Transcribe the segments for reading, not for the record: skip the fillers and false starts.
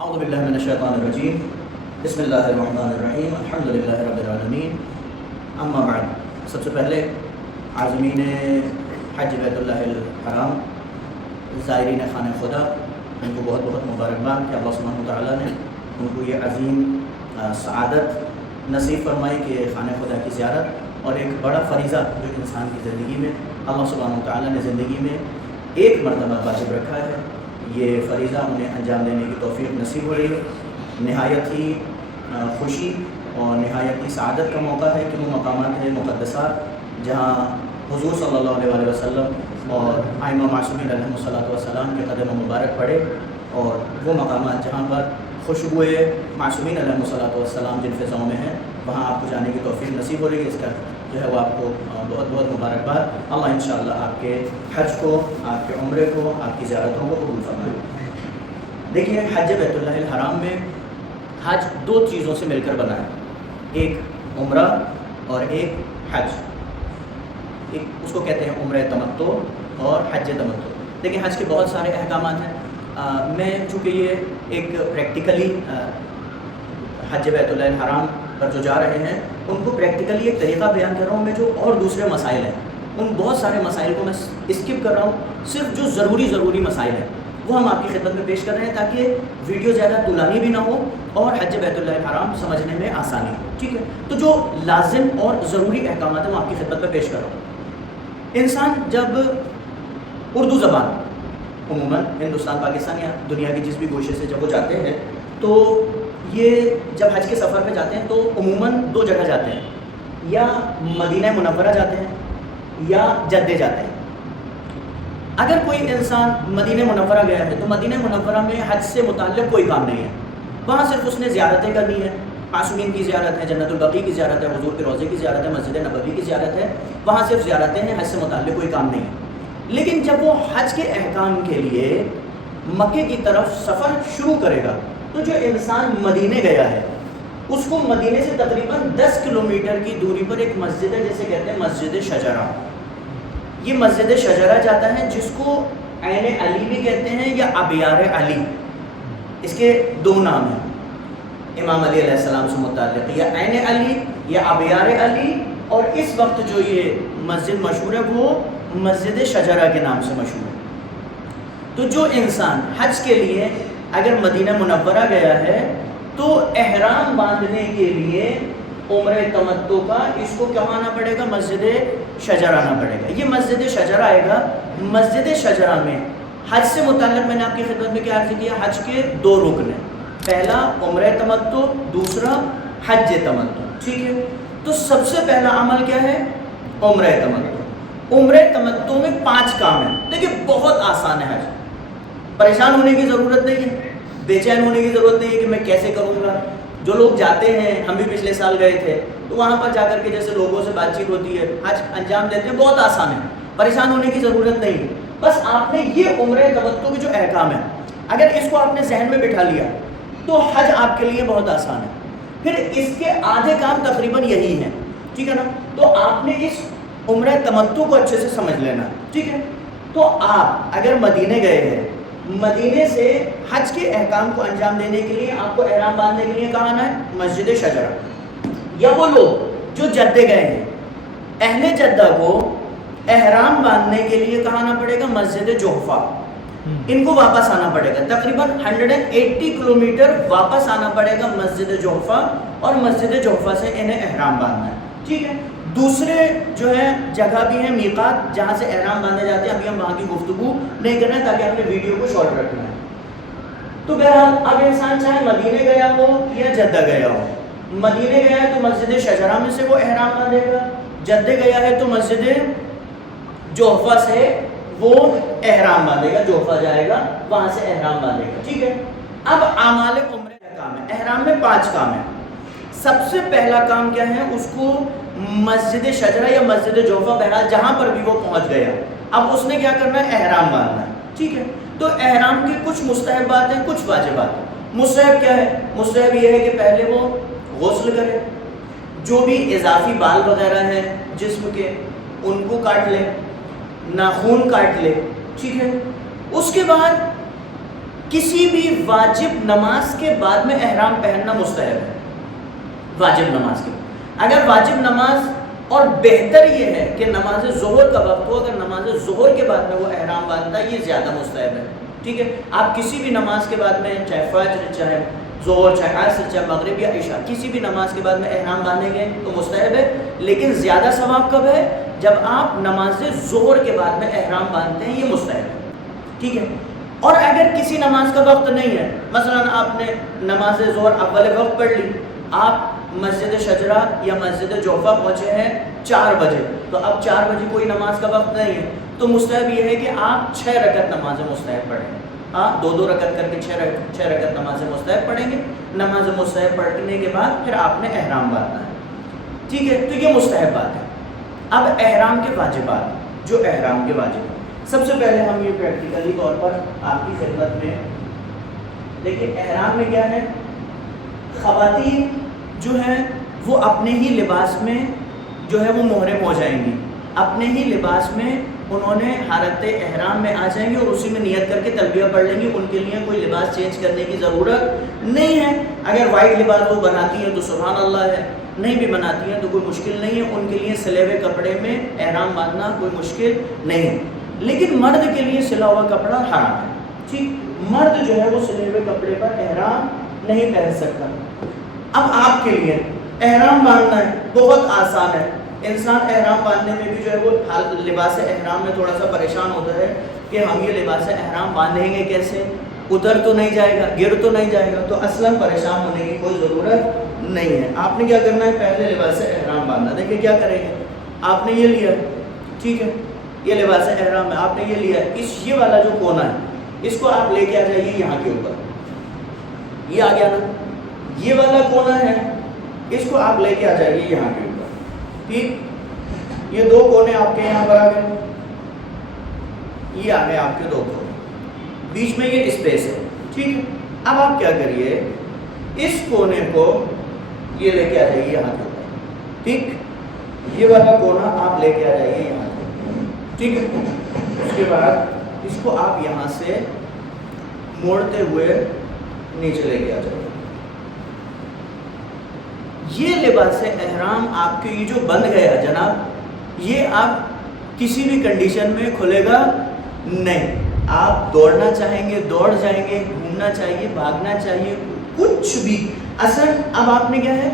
اعوذ باللہ من الشیطان الرجیم بسم اللہ الرحمن الرحیم الحمدللہ رب العالمین اما بعد۔ سب سے پہلے عازمین حج بیت اللہ الحرام، زائرین خانہ خدا، ان کو بہت بہت مبارکباد کہ اللہ سبحانہ وتعالیٰ نے ان کو یہ عظیم سعادت نصیب فرمائی کہ خانہ خدا کی زیارت اور ایک بڑا فریضہ جو انسان کی زندگی میں اللہ سبحانہ وتعالیٰ نے زندگی میں ایک مرتبہ واجب رکھا ہے، یہ فریضہ انہیں انجام دینے کی توفیق نصیب ہو رہی ہے۔ نہایت ہی خوشی اور نہایت ہی سعادت کا موقع ہے کہ وہ مقامات ہیں مقدسات جہاں حضور صلی اللہ علیہ وسلم اور ائمہ معصومین علیہم الصلوۃ والسلام کے قدم مبارک پڑے، اور وہ مقامات جہاں پر خوشبوئے معصومین علیہم الصلوۃ والسلام جن فضاؤں میں ہیں وہاں آپ کو جانے کی توفیق نصیب ہو رہی ہے۔ اس کا جو ہے وہ آپ کو بہت بہت مبارکباد۔ اللہ انشاءاللہ آپ کے حج کو، آپ کے عمرے کو، آپ کی زیارتوں کو قبول فرمائے۔ دیکھیے، حج بیت اللہ الحرام میں حج دو چیزوں سے مل کر بنا ہے، ایک عمرہ اور ایک حج۔ ایک اس کو کہتے ہیں عمرہ تمتع اور حج تمتع۔ دیکھیں، حج کے بہت سارے احکامات ہیں، میں چونکہ یہ ایک پریکٹیکلی حج بیت اللہ الحرام پر جو جا رہے ہیں ان کو پریکٹیکلی ایک طریقہ بیان کر رہا ہوں میں، جو اور دوسرے مسائل ہیں ان بہت سارے مسائل کو میں اسکپ کر رہا ہوں، صرف جو ضروری مسائل ہیں وہ ہم آپ کی خدمت میں پیش کر رہے ہیں تاکہ ویڈیو زیادہ طولانی بھی نہ ہو اور حج بیت اللہ الحرام سمجھنے میں آسانی ہو، ٹھیک ہے؟ تو جو لازم اور ضروری احکامات ہیں وہ آپ کی خدمت میں پیش کر رہا ہوں۔ انسان جب اردو زبان عموماً ہندوستان، پاکستان یا دنیا کی جس بھی گوشے سے جب وہ جاتے ہیں تو یہ جب حج کے سفر پہ جاتے ہیں تو عموماً دو جگہ جاتے ہیں، یا مدینہ منورہ جاتے ہیں یا جدہ جاتے ہیں۔ اگر کوئی انسان مدینہ منورہ گیا ہے تو مدینہ منورہ میں حج سے متعلق کوئی کام نہیں ہے، وہاں صرف اس نے زیارتیں کرنی ہے، معصومین کی زیارت ہے، جنت البقیع کی زیارت ہے، حضور کے روضے کی زیارت ہے، مسجد نبوی کی زیارت ہے، وہاں صرف زیارتیں ہیں، حج سے متعلق کوئی کام نہیں ہے۔ لیکن جب وہ حج کے احکام کے لیے مکے کی طرف سفر شروع کرے گا تو جو انسان مدینے گیا ہے اس کو مدینے سے تقریباً 10 کلومیٹر کی دوری پر ایک مسجد ہے جسے کہتے ہیں مسجد شجرہ۔ یہ مسجد شجرہ جاتا ہے جس کو عین علی بھی کہتے ہیں یا ابیار علی، اس کے دو نام ہیں امام علی علیہ السلام سے متعلق، یا عین علی یا ابیار علی، اور اس وقت جو یہ مسجد مشہور ہے وہ مسجد شجرہ کے نام سے مشہور ہے۔ تو جو انسان حج کے لیے اگر مدینہ منورہ گیا ہے تو احرام باندھنے کے لیے عمرہ تمتع کا اس کو کہاں آنا پڑے گا؟ مسجد شجرہ آنا پڑے گا۔ یہ مسجد شجرہ آئے گا۔ مسجد شجرہ میں حج سے متعلق میں نے آپ کی خدمت میں کیا عرض کیا، حج کے دو رکن ہیں، پہلا عمرہ تمتع، دوسرا حج تمتع، ٹھیک ہے؟ تو سب سے پہلا عمل کیا ہے؟ عمرہ تمتع۔ عمرہ تمتع میں 5 کام ہیں۔ دیکھیں، بہت آسان ہے حج، پریشان ہونے کی ضرورت نہیں ہے، بے چین ہونے کی ضرورت نہیں ہے کہ میں کیسے کروں گا۔ جو لوگ جاتے ہیں، ہم بھی پچھلے سال گئے تھے، تو وہاں پر جا کر کے جیسے لوگوں سے بات چیت ہوتی ہے، حج انجام دیتے ہیں، بہت آسان ہے، پریشان ہونے کی ضرورت نہیں ہے۔ بس آپ نے یہ عمرہ تمتع کے جو احکام ہیں اگر اس کو آپ نے ذہن میں بٹھا لیا تو حج آپ کے لیے بہت آسان ہے۔ پھر اس کے آدھے کام تقریباً یہی ہیں، ٹھیک ہے نا؟ تو آپ نے اس عمرہ تمتع کو اچھے سے سمجھ لینا، ٹھیک ہے؟ تو آپ اگر مدینے گئے ہیں، مدینے سے حج کے احکام کو انجام دینے کے لیے آپ کو احرام باندھنے کے لیے کہاں آنا ہے؟ مسجد شجرہ۔ یا وہ لوگ جو جدہ گئے ہیں، اہل جدہ کو احرام باندھنے کے لیے کہاں آنا پڑے گا؟ مسجد جحفہ۔ ان کو واپس آنا پڑے گا، تقریباً 180 کلومیٹر واپس آنا پڑے گا مسجد جحفہ، اور مسجد جحفہ سے انہیں احرام باندھنا ہے، ٹھیک ہے؟ دوسرے جو ہے جگہ بھی ہیں میقات جہاں سے احرام باندھے جاتے ہیں، ابھی ہم وہاں کی گفتگو نہیں کرنا ہے تاکہ اپنے ویڈیو کو شارٹ رکھنا ہے۔ تو بہرحال اب انسان چاہے مدینے گیا ہو یا جدہ گیا ہو، مدینے گیا ہے تو مسجد شجرہ میں سے وہ احرام باندھے گا، جدہ گیا ہے تو مسجد جحفہ سے وہ احرام باندھے گا، جحفہ جائے گا وہاں سے احرام باندھے گا، ٹھیک ہے؟ اب اعمال عمرہ کا کام ہے، احرام میں 5 کام ہیں۔ سب سے پہلا کام کیا ہے؟ اس کو مسجد شجرہ یا مسجد جحفہ، بہرحال جہاں پر بھی وہ پہنچ گیا، اب اس نے کیا کرنا ہے؟ احرام باندھنا ہے، ٹھیک ہے؟ تو احرام کے کچھ مستحبات ہیں، کچھ واجبات ہیں۔ مستحب کیا ہے؟ مستحب یہ ہے کہ پہلے وہ غسل کرے، جو بھی اضافی بال وغیرہ ہیں جسم کے ان کو کاٹ لے، ناخون کاٹ لے، ٹھیک ہے؟ اس کے بعد کسی بھی واجب نماز کے بعد میں احرام پہننا مستحب ہے، واجب نماز کے بعد۔ اگر واجب نماز، اور بہتر یہ ہے کہ نماز ظہر کا وقت ہو، اگر نماز ظہر کے بعد میں وہ احرام باندھتا ہے، یہ زیادہ مستحب ہے، ٹھیک ہے۔ آپ کسی بھی نماز کے بعد میں، چاہے فجر، چاہے ظہر، چاہے عصر، چاہے مغرب یا عشاء، کسی بھی نماز کے بعد میں احرام باندھیں گے تو مستحب ہے، لیکن زیادہ ثواب کب ہے؟ جب آپ نماز ظہر کے بعد میں احرام باندھتے ہیں، یہ مستحب ہے، ٹھیک ہے۔ اور اگر کسی نماز کا وقت نہیں ہے، مثلا آپ نے نماز ظہر اول وقت پڑھ لی، آپ مسجد شجرہ یا مسجد جوفہ پہنچے ہیں 4 بجے، تو اب 4 بجے کوئی نماز کا وقت نہیں ہے، تو مستحب یہ ہے کہ آپ 6 رکعت نماز مستحب پڑھیں، آپ 2 رکعت کر کے 6 رکعت نماز مستحب پڑھیں گے۔ نماز مستحب پڑھنے کے بعد پھر آپ نے احرام باندھنا ہے، ٹھیک ہے۔ تو یہ مستحب بات ہے۔ اب احرام کے واجبات، جو احرام کے واجبات، سب سے پہلے ہم یہ پریکٹیکلی طور پر آپ کی خدمت میں دیکھیں، احرام میں کیا ہے؟ خواتین جو ہیں وہ اپنے ہی لباس میں جو ہے وہ محرم ہو جائیں گی، اپنے ہی لباس میں انہوں نے حالت احرام میں آ جائیں گے اور اسی میں نیت کر کے تلبیہ پڑھ لیں گے، ان کے لیے کوئی لباس چینج کرنے کی ضرورت نہیں ہے۔ اگر وائٹ لباس وہ بناتی ہیں تو سبحان اللہ ہے، نہیں بھی بناتی ہیں تو کوئی مشکل نہیں ہے، ان کے لیے سلے ہوئے کپڑے میں احرام باندھنا کوئی مشکل نہیں ہے۔ لیکن مرد کے لیے سلا ہوا کپڑا حرام ہے، ٹھیک، مرد جو ہے وہ سلے ہوئے کپڑے پر احرام نہیں پہن سکتا۔ اب آپ کے لیے احرام باندھنا ہے، بہت آسان ہے۔ انسان احرام باندھنے میں بھی جو ہے وہ لباس احرام میں تھوڑا سا پریشان ہوتا ہے کہ ہم یہ لباس احرام باندھیں گے کیسے، ادھر تو نہیں جائے گا، گر تو نہیں جائے گا، تو اصلاً پریشان ہونے کی کوئی ضرورت نہیں ہے۔ آپ نے کیا کرنا ہے؟ پہلے لباس احرام باندھنا۔ دیکھیں کیا کریں گے، آپ نے یہ لیا، ٹھیک ہے، یہ لباس احرام ہے، آپ نے یہ لیا، یہ والا جو کونا ہے اس کو آپ لے کے آ جائیے یہاں کے اوپر، یہ آ گیا نا، یہ والا کونا ہے اس کو آپ لے کے آ جائیے یہاں کے اوپر، ٹھیک، یہ 2 کونے آپ کے یہاں پر آ گئے، یہ آ گئے آپ کے 2 کونے، بیچ میں یہ اسپیس ہے، ٹھیک ہے۔ اب آپ کیا کریے، اس کونے کو یہ لے کے آ جائیے یہاں کے اوپر، ٹھیک، یہ والا کونا آپ لے کے آ جائیے یہاں کے، ٹھیک ہے۔ اس کے بعد اس کو آپ یہاں سے موڑتے ہوئے نیچے لے کے آ جائیے۔ یہ لباس احرام آپ کے یہ جو بن گیا جناب، یہ آپ کسی بھی کنڈیشن میں کھلے گا نہیں، آپ دوڑنا چاہیں گے دوڑ جائیں گے، گھومنا چاہیے بھاگنا چاہیے، کچھ بھی۔ اصل اب آپ نے کیا ہے،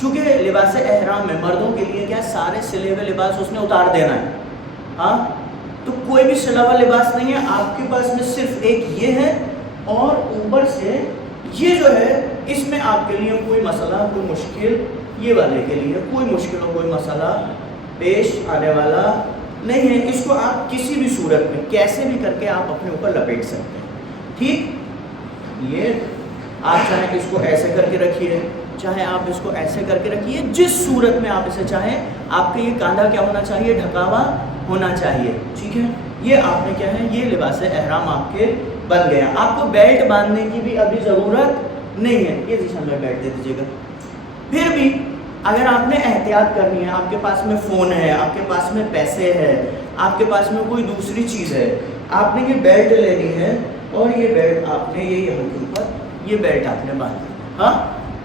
چونکہ لباس احرام میں مردوں کے لیے کیا سارے سلے ہوئے لباس اس نے اتار دینا ہے، ہاں، تو کوئی بھی سلا ہوا لباس نہیں ہے آپ کے پاس میں، صرف ایک یہ ہے، اور اوپر سے یہ جو ہے اس میں آپ کے لیے کوئی مسئلہ کوئی مشکل، یہ والے کے لیے کوئی مشکل اور کوئی مسئلہ پیش آنے والا نہیں ہے۔ اس کو آپ کسی بھی صورت میں کیسے بھی کر کے آپ اپنے اوپر لپیٹ سکتے ہیں، ٹھیک، یہ آپ چاہیں اس کو ایسے کر کے رکھیے، چاہے آپ اس کو ایسے کر کے رکھیے، جس صورت میں آپ اسے چاہیں، آپ کا یہ کاندھا کیا ہونا چاہیے، ڈھکا ہوا ہونا چاہیے، ٹھیک ہے۔ یہ آپ نے کیا ہے، یہ لباس احرام آپ کے بن گیا۔ آپ کو بیلٹ باندھنے کی بھی ابھی ضرورت نہیں ہے، یہ ذیشان میں بیلٹ دے دیجیے گا۔ پھر بھی اگر آپ نے احتیاط کرنی ہے، آپ کے پاس میں فون ہے، آپ کے پاس میں پیسے ہے، آپ کے پاس میں کوئی دوسری چیز ہے، آپ نے یہ بیلٹ لینی ہے، اور یہ بیلٹ آپ نے یہ یہاں کے اوپر یہ بیلٹ آپ نے باندھنا، ہاں۔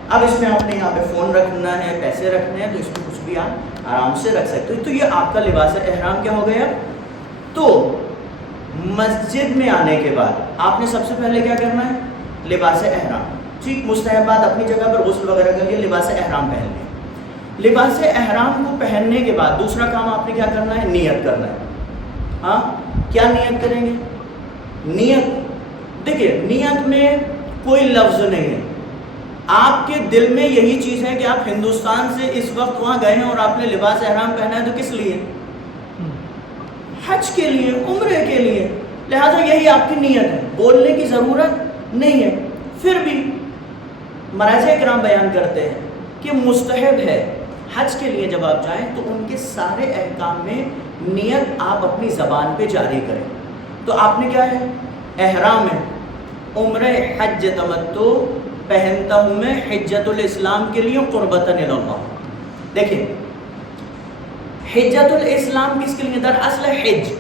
اب اس میں آپ نے یہاں پہ فون رکھنا ہے، پیسے رکھنے ہیں، تو اس میں کچھ بھی آپ آرام سے رکھ سکتے ہو۔ تو یہ آپ کا لباس احرام کیا ہو گیا۔ تو مسجد میں آنے کے بعد آپ نے سب سے پہلے کیا کرنا ہے، لباس احرام، ٹھیک، مستحبات اپنی جگہ پر، غسل وغیرہ کر کے لباس احرام پہن لیں۔ لباس احرام کو پہننے کے بعد دوسرا کام آپ نے کیا کرنا ہے، نیت کرنا ہے، ہاں۔ کیا نیت کریں گے، نیت، دیکھیے نیت میں کوئی لفظ نہیں ہے، آپ کے دل میں یہی چیز ہے کہ آپ ہندوستان سے اس وقت وہاں گئے ہیں اور آپ نے لباس احرام پہنا ہے، تو کس لیے، حج کے لیے، عمرے کے لیے، لہٰذا یہی آپ کی نیت ہے، بولنے کی ضرورت نہیں ہے۔ پھر بھی مراجع کرام بیان کرتے ہیں کہ مستحب ہے حج کے لیے جب آپ جائیں تو ان کے سارے احکام میں نیت آپ اپنی زبان پہ جاری کریں۔ تو آپ نے کیا ہے، احرام ہے، عمرہ حج تمتع پہنتا ہوں میں حجت الاسلام کے لیے قربتاً اللہ۔ دیکھیں حجت الاسلام کس کے لیے، در اصل حج،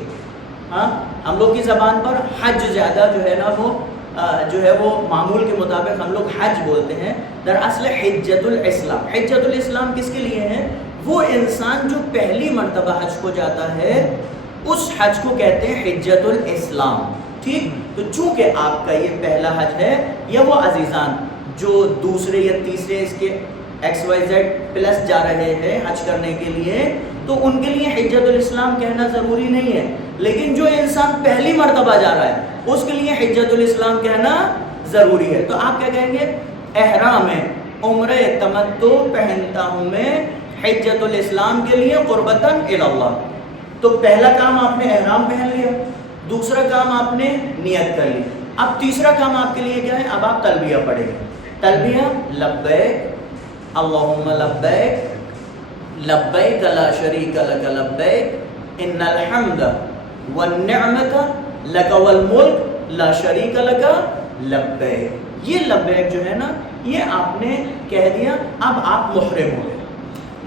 ہاں، ہم لوگ کی زبان پر حج زیادہ جو ہے نا وہ جو ہے وہ معمول کے مطابق ہم لوگ حج بولتے ہیں، دراصل حجۃ الاسلام. حجۃ الاسلام کس کے لیے ہے؟ وہ انسان جو پہلی مرتبہ حج کو جاتا ہے اس حج کو کہتے ہیں حجۃ الاسلام. ٹھیک، تو چونکہ آپ کا یہ پہلا حج ہے، یا وہ عزیزان جو دوسرے یا تیسرے اس کے XYZ+ جا رہے ہیں حج کرنے کے لیے، تو ان کے لیے حجۃ الاسلام کہنا ضروری نہیں ہے. لیکن جو انسان پہلی مرتبہ جا رہا ہے اس کے لیے حجۃ الاسلام کہنا ضروری ہے. تو آپ کیا کہیں گے؟ احرام عمرہ تمتع پہنتا ہوں میں حجۃ الاسلام کے لیے قربتاً الی اللہ. تو پہلا کام آپ نے احرام پہن لیا، دوسرا کام آپ نے نیت کر لی. اب تیسرا کام آپ کے لیے کیا ہے؟ اب آپ تلبیہ پڑھیں گے. تلبیہ لبیک اللہم لبیک لبیک لا شریک لک لبیک ان الحمد والنعمت لک والملک لا شریک لک لبیک. یہ لبیک جو ہے نا، یہ آپ نے کہہ دیا، اب آپ محرم ہو گئے.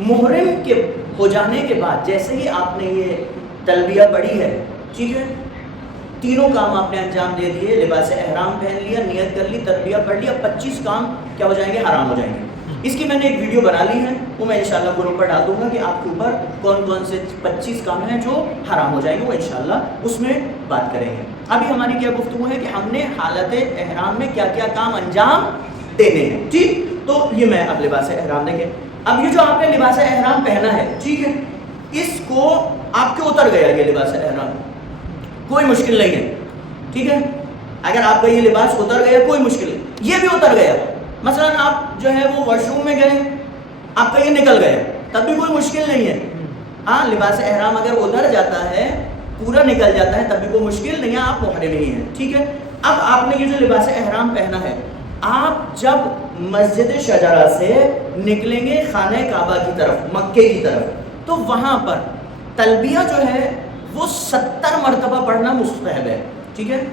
محرم کے ہو جانے کے بعد جیسے ہی آپ نے یہ تلبیہ پڑھی ہے، ٹھیک ہے، تینوں کام آپ نے انجام دے دیے، لباس احرام پہن لیا، نیت کر لی، تلبیہ پڑھ لیا، 25 کام کیا ہو جائیں گے؟ حرام ہو جائیں گے. اس کی میں نے ایک ویڈیو بنا لی ہے، وہ میں انشاءاللہ گروپ پر ڈال دوں گا کہ آپ کے اوپر کون کون سے 25 کام ہیں جو حرام ہو جائیں گے، وہ انشاءاللہ اس میں بات کریں گے. ابھی ہماری کیا گفتگو ہے کہ ہم نے حالت احرام میں کیا کیا کام انجام دینے ہیں. ٹھیک، تو یہ میں اب لباس احرام دیکھیں. اب یہ جو آپ نے لباس احرام پہنا ہے، ٹھیک ہے، اس کو آپ کے اتر گیا یہ لباس احرام، کوئی مشکل نہیں ہے. ٹھیک ہے، اگر آپ کا یہ لباس اتر گیا کوئی مشکل نہیں. یہ بھی اتر گیا، مثلا آپ جو ہے وہ واش روم میں گئے، آپ کا یہ نکل گیا، تب بھی کوئی مشکل نہیں ہے. ہاں، لباس احرام اگر اتر جاتا ہے، پورا نکل جاتا ہے، تب بھی کوئی مشکل نہیں ہے، آپ محرم ہی ہیں. ٹھیک ہے، اب آپ نے یہ جو لباس احرام پہنا ہے، آپ جب مسجد شجرہ سے نکلیں گے خانہ کعبہ کی طرف، مکے کی طرف، تو وہاں پر تلبیہ جو ہے وہ 70 مرتبہ پڑھنا مستحب ہے. ٹھیک ہے،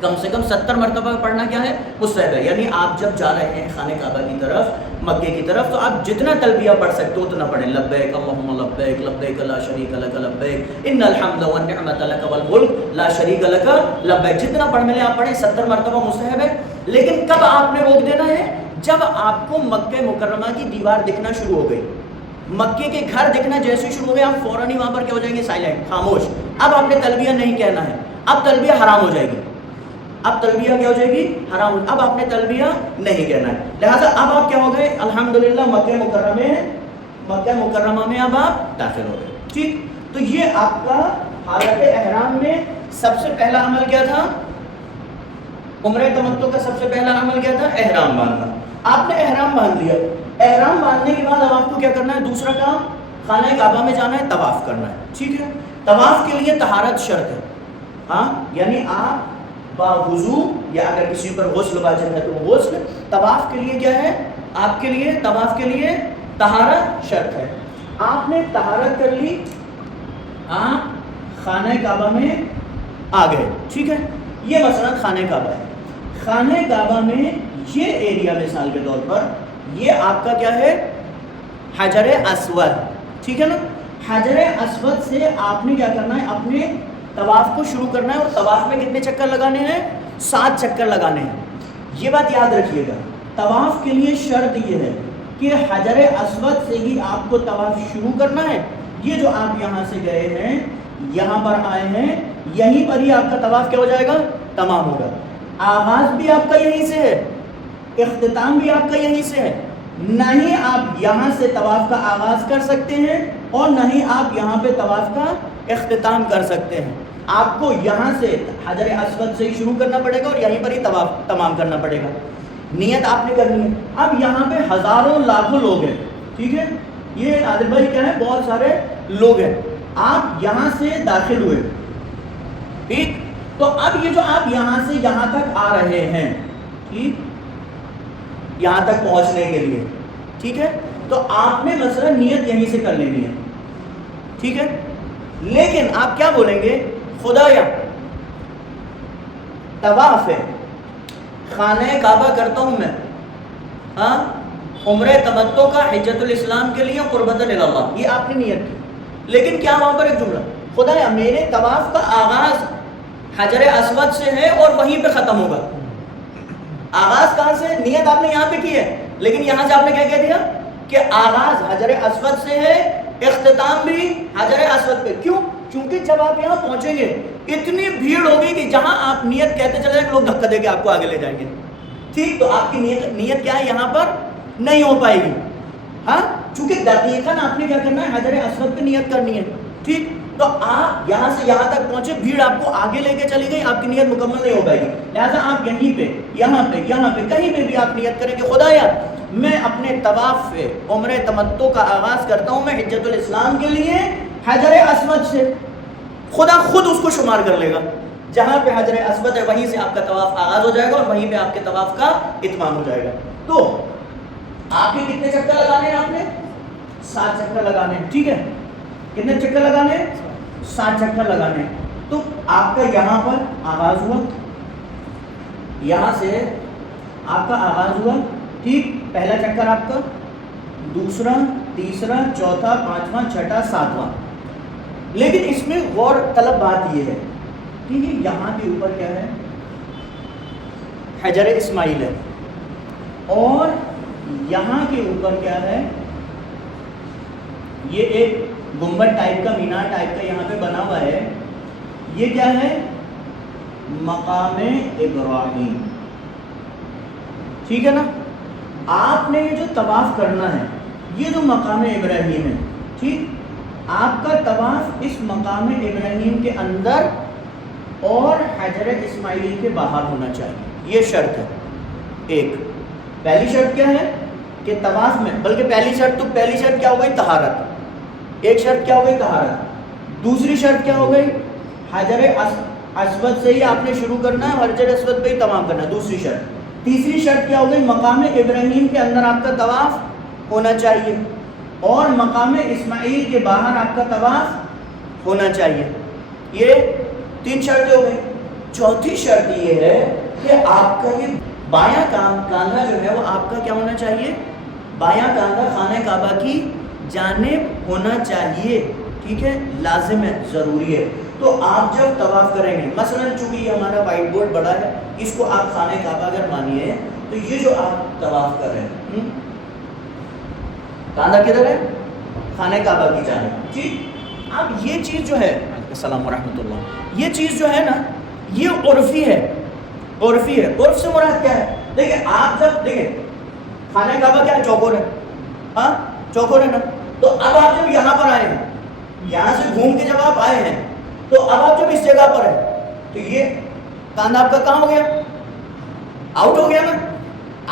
کم سے کم 70 مرتبہ پڑھنا کیا ہے؟ مستحب ہے. یعنی آپ جب جا رہے ہیں خانہ کعبہ کی طرف، مکے کی طرف، تو آپ جتنا تلبیہ پڑھ سکتے ہو اتنا پڑھیں. لبیک اللہم لبیک لبیک لا شریک لک لبیک ان الحمد والنعمت لک والملک لا شریک لک لبیک. جتنا پڑھ ملے آپ پڑھیں، 70 مرتبہ مستحب ہے. لیکن کب آپ نے روک دینا ہے؟ جب آپ کو مکہ مکرمہ کی دیوار دکھنا شروع ہو گئی، مکے کے گھر دکھنا جیسے شروع ہو گئے، آپ فوراً ہی وہاں پر کیا ہو جائیں گے؟ سائلنٹ، خاموش. اب آپ نے تلبیہ نہیں کہنا ہے، اب تلبیہ حرام ہو جائے گی. اب تلبیہ کیا ہو جائے گی؟ حرام. اب آپ نے تلبیہ نہیں کہنا ہے. لہٰذا اب آپ کیا ہو گئے؟ الحمدللہ مکہ مکرمہ میں اب آپ داخل ہو گئے. ٹھیک، تو یہ آپ کا حالت احرام میں سب سے پہلا عمل کیا تھا؟ عمرہ تمتع کا سب سے پہلا عمل کیا تھا؟ احرام باندھنا. آپ نے احرام باندھ لیا. احرام باندھنے کے بعد اب آپ کو کیا کرنا ہے؟ دوسرا کام، خانہ کعبہ میں جانا ہے، طواف کرنا ہے. ٹھیک ہے، طواف کے لیے طہارت شرط ہے. ہاں، یعنی آپ باوضو، یا اگر کسی پر غسل واجب ہے تو غسل. طواف کے لیے کیا ہے؟ آپ کے لیے طواف کے لیے طہارت شرط ہے. آپ نے طہارت کر لی، آپ خانہ کعبہ میں آ گئے. ٹھیک ہے، یہ مثلا خانہ کعبہ ہے. خانہ کعبہ میں یہ ایریا مثال کے طور پر یہ آپ کا کیا ہے؟ حجر اسود. ٹھیک ہے نا، حجر اسود سے آپ نے کیا کرنا ہے؟ اپنے طواف کو شروع کرنا ہے. اور طواف میں کتنے چکر لگانے ہیں؟ 7 چکر لگانے ہیں. یہ بات یاد رکھیے گا، طواف کے لیے شرط یہ ہے کہ حجر اسود سے ہی آپ کو طواف شروع کرنا ہے. یہ جو آپ یہاں سے گئے ہیں، یہاں پر آئے ہیں، یہیں پر ہی آپ کا طواف کیا ہو جائے گا؟ تمام ہوگا. آغاز بھی آپ کا یہیں سے ہے، اختتام بھی آپ کا یہیں سے ہے. نہ ہی آپ یہاں سے طواف کا آغاز کر سکتے ہیں اور نہ ہی آپ یہاں پہ طواف کا اختتام کر سکتے ہیں. آپ کو یہاں سے حجر اسود سے ہی شروع کرنا پڑے گا اور یہیں پر ہی طواف تمام کرنا پڑے گا. نیت آپ نے کرنی ہے. اب یہاں پہ ہزاروں لاکھوں لوگ ہیں. ٹھیک ہے، یہ عادل بھائی کیا ہے؟ بہت سارے لوگ ہیں. آپ یہاں سے داخل ہوئے، ٹھیک، تو اب یہ جو آپ یہاں سے یہاں تک آ رہے ہیں، ٹھیک، یہاں تک پہنچنے کے لیے، ٹھیک ہے، تو آپ نے مثلا نیت یہیں سے کر لینی ہے. ٹھیک ہے، لیکن آپ کیا بولیں گے؟ خدایا طواف ہے، خانہ کعبہ کرتا ہوں میں، ہاں، عمرہ تمتع کا حجۃ الاسلام کے لیے قربتاً الی اللہ، یہ آپ نے نیت کی. لیکن کیا وہاں پر ایک جملہ، خدایا میرے طواف کا آغاز حجر اسود سے ہے اور وہیں پہ ختم ہوگا. آغاز کہاں سے؟ نیت آپ نے یہاں پہ کی ہے، لیکن یہاں سے آپ نے کیا کہہ دیا کہ آغاز حجر اسود سے ہے، اختتام بھی حجر اسود پہ. کیوں؟ چونکہ جب آپ یہاں پہنچیں گے اتنی بھیڑ ہوگی کہ جہاں آپ نیت کہتے چلے جائیں لوگ دھکا دے کے آپ کو آگے لے جائیں گے. ٹھیک، تو آپ کی نیت کیا ہے یہاں پر نہیں ہو پائے گی. ہاں، چونکہ دقیقاً آپ نے کیا کرنا ہے، حجر اسود پہ نیت کرنی ہے. ٹھیک، تو آپ یہاں سے یہاں تک پہنچے، بھیڑ آپ کو آگے لے کے چلی گئی، آپ کی نیت مکمل نہیں ہو پائے گی. لہٰذا آپ یہیں پہ یہاں پہ کہیں پہ بھی آپ نیت کریں کہ خدایا میں اپنے طواف عمرہ تمتع کا آغاز کرتا ہوں میں حجۃ الاسلام کے لیے حجر اسود سے. خدا خود اس کو شمار کر لے گا. جہاں پہ حجر اسود ہے وہیں سے آپ کا طواف آغاز ہو جائے گا اور وہیں پہ آپ کے طواف کا اتمام ہو جائے گا. تو آپ کے کتنے چکر لگانے ہیں؟ آپ نے 7 چکر لگانے ہیں. ٹھیک ہے، کتنے چکر لگانے ہیں؟ 7 چکر لگانے ہیں. تو آپ کا یہاں پر آغاز ہوا، یہاں سے آپ کا آغاز ہوا. ٹھیک، پہلا چکر آپ کا، دوسرا، تیسرا، چوتھا، پانچواں، چھٹا، ساتواں. لیکن اس میں غور طلب بات یہ ہے کہ یہ یہاں کے اوپر کیا ہے؟ حجر اسماعیل ہے، اور یہاں کے اوپر کیا ہے؟ یہ ایک گنبد ٹائپ کا، مینار ٹائپ کا یہاں پہ بنا ہوا ہے. یہ کیا ہے؟ مقام ابراہیم. ٹھیک ہے نا؟ آپ نے یہ جو طواف کرنا ہے یہ جو مقام ابراہیم ہے، ٹھیک، آپ کا طواف اس مقام ابراہیم کے اندر اور حجر اسماعیل کے باہر ہونا چاہیے. یہ شرط ہے. ایک پہلی شرط کیا ہے کہ طواف میں، بلکہ پہلی شرط کیا ہو گئی؟ طہارت. ایک شرط کیا ہو گئی؟ طہارت. دوسری شرط کیا ہو گئی؟ حجر اسود سے ہی آپ نے شروع کرنا ہے، حجر اسود پہ ہی تمام کرنا ہے. دوسری شرط. تیسری شرط کیا ہو گئی؟ مقام ابراہیم کے اندر آپ کا طواف ہونا چاہیے اور مقام اسماعیل کے باہر آپ کا طواف ہونا چاہیے. یہ 3 شرطیں ہو گئی. چوتھی شرط یہ ہے کہ آپ کا یہ بایاں کاندھا جو ہے وہ آپ کا کیا ہونا چاہیے؟ بایاں کاندھا خانہ کعبہ کی جانب ہونا چاہیے. ٹھیک ہے، لازم ہے، ضروری ہے. تو آپ جب طواف کریں گے، مثلا چونکہ یہ ہمارا وائٹ بورڈ بڑا ہے، اس کو آپ خانہ کعبہ اگر مانیے تو یہ جو آپ طواف کر رہے ہیں کاندھا کدھر ہے؟ خانہ کعبہ کی جانب. ٹھیک، اب یہ چیز جو ہے، السلام ورحمۃ اللہ، یہ چیز جو ہے نا یہ عرفی ہے. عرفی ہے. عرف سے مراد کیا ہے؟ دیکھیں آپ جب دیکھیں خانہ کعبہ کیا ہے؟ چوکور ہے. ہاں چوکور ہے نا. تو اب آپ جب یہاں پر آئے ہیں، یہاں سے گھوم کے جب آپ آئے ہیں تو اب آپ جب اس جگہ پر ہیں تو یہ کاندھا آپ کا کہاں ہو گیا؟ آؤٹ ہو گیا نا.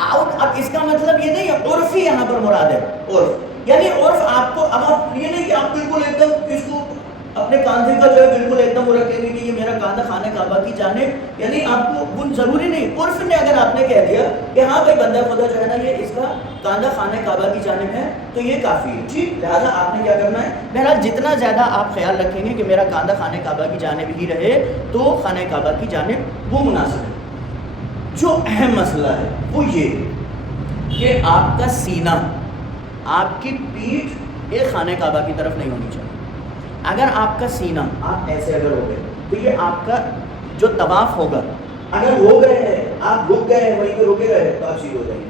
آؤٹ. اب اس کا مطلب یہ نہیں ہے، عرفی یہاں پر مراد ہے. عرف یعنی عرف آپ کو، اب آپ یہ نہیں کہ آپ بالکل ایک دم اس کو اپنے کاندھے کا جو ہے بالکل ایک دم وہ رکھیں گے کہ یہ میرا کاندھا خانہ کعبہ کی جانب، یعنی آپ کو وہ ضروری نہیں. عرف نے اگر آپ نے کہہ دیا کہ ہاں بھائی بندہ خدا جو ہے نا یہ اس کا کاندھا خانہ کعبہ کی جانب ہے تو یہ کافی ہے. ٹھیک، لہٰذا آپ نے کیا کرنا ہے؟ بہرحال جتنا زیادہ آپ خیال رکھیں گے کہ میرا کاندھا خانہ کعبہ کی جانب ہی رہے تو خانہ کعبہ کی جانب وہ مناسب ہے. جو اہم مسئلہ ہے وہ یہ کہ آپ کا سینہ، آپ کی پیٹھ ایک خانہ کعبہ کی طرف نہیں ہونی چاہیے. اگر آپ کا سینہ آپ ایسے اگر ہو گئے تو یہ آپ کا جو طواف ہوگا، اگر ہو گئے ہیں آپ رک گئے ہیں وہیں پہ رکے رہے تو آپ سیدھے ہو جائیں گے،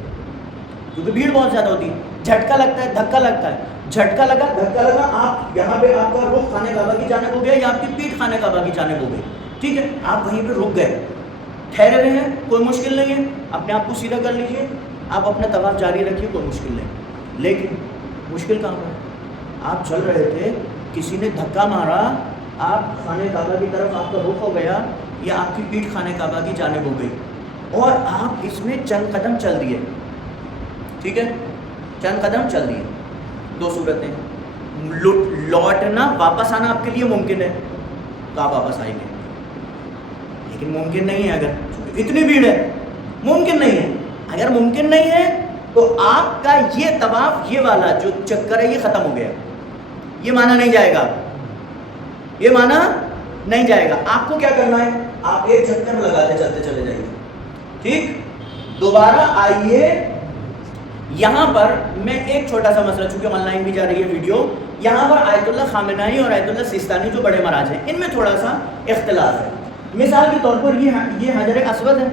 کیونکہ بھیڑ بہت زیادہ ہوتی ہے. جھٹکا لگتا ہے، دھکا لگتا ہے، جھٹکا لگا، دھکا لگا، آپ یہاں پہ آپ کا رخ خانہ کعبہ کی جانب ہو گیا یا آپ کی پیٹھ خانہ کعبہ کی جانب ہو گئی. ٹھیک ہے، آپ وہیں پہ رک گئے، ٹھہرے رہے ہیں، کوئی مشکل نہیں ہے، اپنے آپ کو سیدھا کر لیجیے، آپ اپنا طواف جاری رکھیے، کوئی مشکل نہیں. لیکن مشکل کہاں پر ہے؟ آپ چل رہے تھے، کسی نے دھکا مارا، آپ خانہ کعبہ کی طرف آپ کا رخ ہو گیا یا آپ کی پیٹھ خانہ کعبہ کی جانب ہو گئی اور آپ اس میں چند قدم چل دیے. ٹھیک ہے، چند قدم چل دیے. 2 صورتیں، لوٹنا واپس آنا آپ کے لیے ممکن ہے تو آپ واپس آئیں گے، لیکن ممکن نہیں ہے اگر اتنی بھیڑ ہے. ممکن نہیں ہے. اگر ممکن نہیں ہے تو آپ کا یہ طواف، یہ والا جو چکر ہے یہ ختم ہو گیا، یہ مانا نہیں جائے گا، یہ مانا نہیں جائے گا. آپ کو کیا کرنا ہے؟ آپ ایک چکر لگاتے چلتے چلے جائیے. ٹھیک، دوبارہ آئیے. یہاں پر میں ایک چھوٹا سا مسئلہ، چونکہ آن لائن بھی جا رہی ہے ویڈیو، یہاں پر آیت اللہ خامنائی اور آیت اللہ سیستانی جو بڑے مراج ہیں ان میں تھوڑا سا اختلاف ہے. مثال کے طور پر یہ حجر اسود ہے،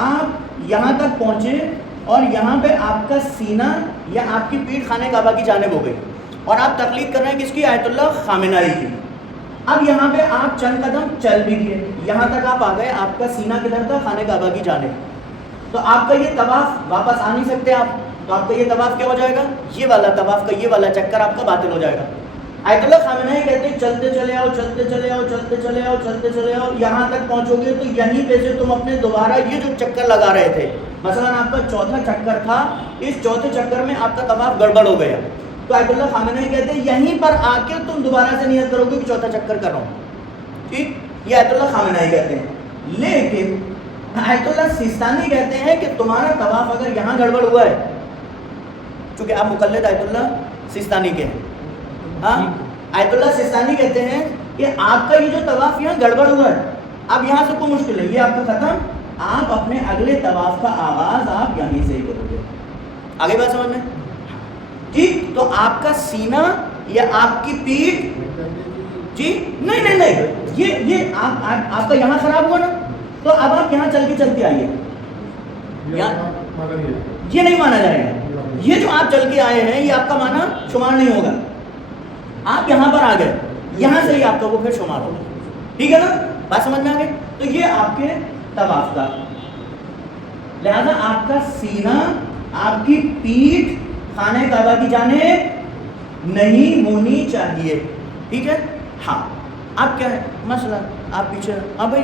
آپ یہاں تک پہنچے اور یہاں پہ آپ کا سینہ یا آپ کی پیٹھ خانہ کعبہ کی جانب ہو گئی اور آپ تقلید کر رہے ہیں کس کی؟ آیت اللہ خامنائی کی. اب یہاں پہ آپ چند قدم چل بھی گئے, یہاں تک آپ آ گئے, آپ کا سینہ کدھر تھا؟ خانہ کعبہ کی جانب. تو آپ کا یہ طواف واپس آ نہیں سکتے آپ, تو آپ کا یہ طواف کیا ہو جائے گا؟ یہ والا طواف کا یہ والا چکر آپ کا باطل ہو جائے گا. آیت اللہ خامنائی کہتے ہیں چلتے چلے آؤ, چلتے چلے آؤ, چلتے چلے آؤ, چلتے چلے آؤ, یہاں تک پہنچو گے تو یہیں پہ سے تم اپنے دوبارہ یہ جو چکر لگا رہے تھے, مثلا آپ کا چوتھا چکر تھا, اس چوتھے چکر میں آپ کا طواف گڑبڑ ہو گیا, تو آیت اللہ خامنائی کہتے ہیں یہیں پر آ کے تم دوبارہ سے نیت کرو گے کہ چوتھا چکر کر رہا ہوں. ٹھیک, یہ آیت اللہ خامنائی کہتے ہیں. لیکن آیت اللہ سیستانی کہتے ہیں کہ تمہارا طواف اگر یہاں گڑبڑ ہوا ہے, چونکہ آپ مقلد آیت اللہ سیستانی کے ہیں, ہاں, آیت اللہ سیستانی کہتے ہیں کہ آپ کا یہ جو طواف یہاں گڑبڑ ہوا ہے, اب یہاں سے کوئی مشکل ہے, یہ آپ کا ختم, آپ اپنے اگلے طواف کا آغاز آپ یہیں سے ہی کرو گے. آگے بات سمجھ میں؟ ٹھیک, تو آپ کا سینہ یا آپ کی پیٹھ, جی نہیں نہیں نہیں, یہ آپ کا یہاں خراب ہوا نا, تو اب آپ یہاں چل کے چلتے آئیے, یہ نہیں مانا جائے گا. یہ جو آپ چل کے آئے ہیں یہ آپ کا مانا شمار نہیں ہوگا. آپ یہاں پر آ گئے, یہاں سے ہی آپ کا وہ پھر شمار ہوگا. ٹھیک ہے نا, بات سمجھ میں آ گئی؟ تو یہ آپ کے طواف کا, لہذا آپ کا سینہ, آپ کی پیٹھ خانہ کعبہ کی جانب نہیں ہونی چاہیے. ٹھیک ہے, ہاں. آپ کیا ہے مسئلہ, آپ پیچھے, ہاں بھائی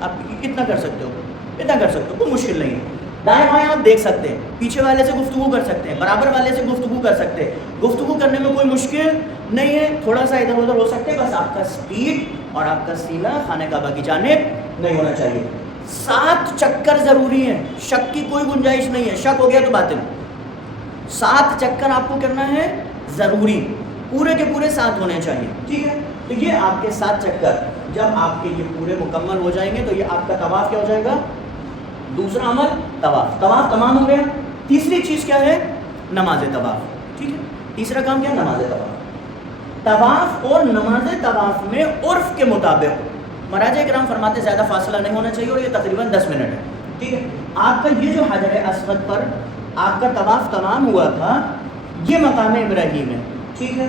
آپ اتنا کر سکتے ہو, اتنا کر سکتے ہو, کوئی مشکل نہیں ہے. دائیں بائیں آپ دیکھ سکتے ہیں, پیچھے والے سے گفتگو کر سکتے ہیں, برابر والے سے گفتگو کر سکتے ہیں, گفتگو کرنے میں کوئی مشکل نہیں ہے, تھوڑا سا ادھر ادھر ہو سکتے ہیں, بس آپ کا سپیڈ اور آپ کا سینہ خانہ کعبہ کی جانب نہیں ہونا چاہیے. 7 چکر ضروری ہیں, شک کی کوئی گنجائش نہیں ہے, شک ہو گیا تو باطل. 7 چکر آپ کو کرنا ہے ضروری, پورے کے پورے 7 ہونے چاہیے. ٹھیک ہے, تو یہ آپ کے 7 چکر جب آپ کے یہ پورے مکمل ہو جائیں گے تو یہ آپ کا طواف کیا ہو جائے گا؟ دوسرا عمل طواف. طواف تمام ہو گیا. تیسری چیز کیا ہے؟ نماز طواف. ٹھیک ہے, تیسرا کام کیا ہے؟ نماز طواف. طواف اور نماز طواف میں عرف کے مطابق مراجع کرام فرماتے زیادہ فاصلہ نہیں ہونا چاہیے, اور یہ تقریباً 10 منٹ ہے. ٹھیک ہے, آپ کا یہ جو حجر اسود پر آپ کا طواف تمام ہوا تھا, یہ مقام ابراہیم ہے. ٹھیک ہے,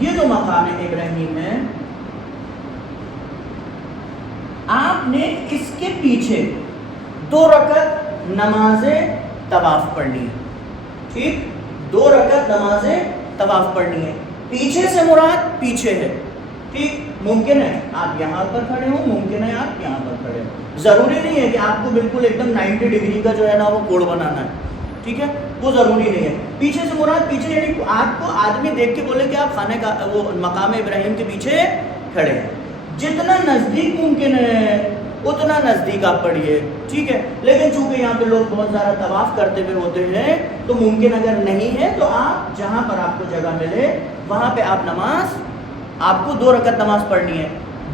یہ جو مقام ابراہیم ہے, آپ نے اس کے پیچھے 2 رکعت نماز طواف پڑھنی ہے. ٹھیک, 2 رکعت نماز طواف پڑھنی ہے. پیچھے سے مراد پیچھے ہے. ٹھیک, ممکن ہے آپ یہاں پر کھڑے ہوں, ممکن ہے آپ یہاں پر کھڑے ہوں, ضروری نہیں ہے کہ آپ کو بالکل ایک دم 90 ڈگری کا جو ہے نا وہ کوڑ بنانا ہے. ٹھیک ہے, وہ ضروری نہیں ہے. پیچھے سے مراد پیچھے, یعنی آپ کو آدمی دیکھ کے بولے کہ آپ خانہ کا وہ مقام ابراہیم کے پیچھے کھڑے ہیں. جتنا نزدیک ممکن ہے اتنا نزدیک آپ پڑھیے. ٹھیک ہے, لیکن چونکہ یہاں پہ لوگ بہت زیادہ طواف کرتے ہوئے ہوتے ہیں تو ممکن اگر نہیں ہے تو آپ جہاں پر آپ کو جگہ ملے وہاں پہ آپ نماز, آپ کو 2 رکعت نماز پڑھنی ہے.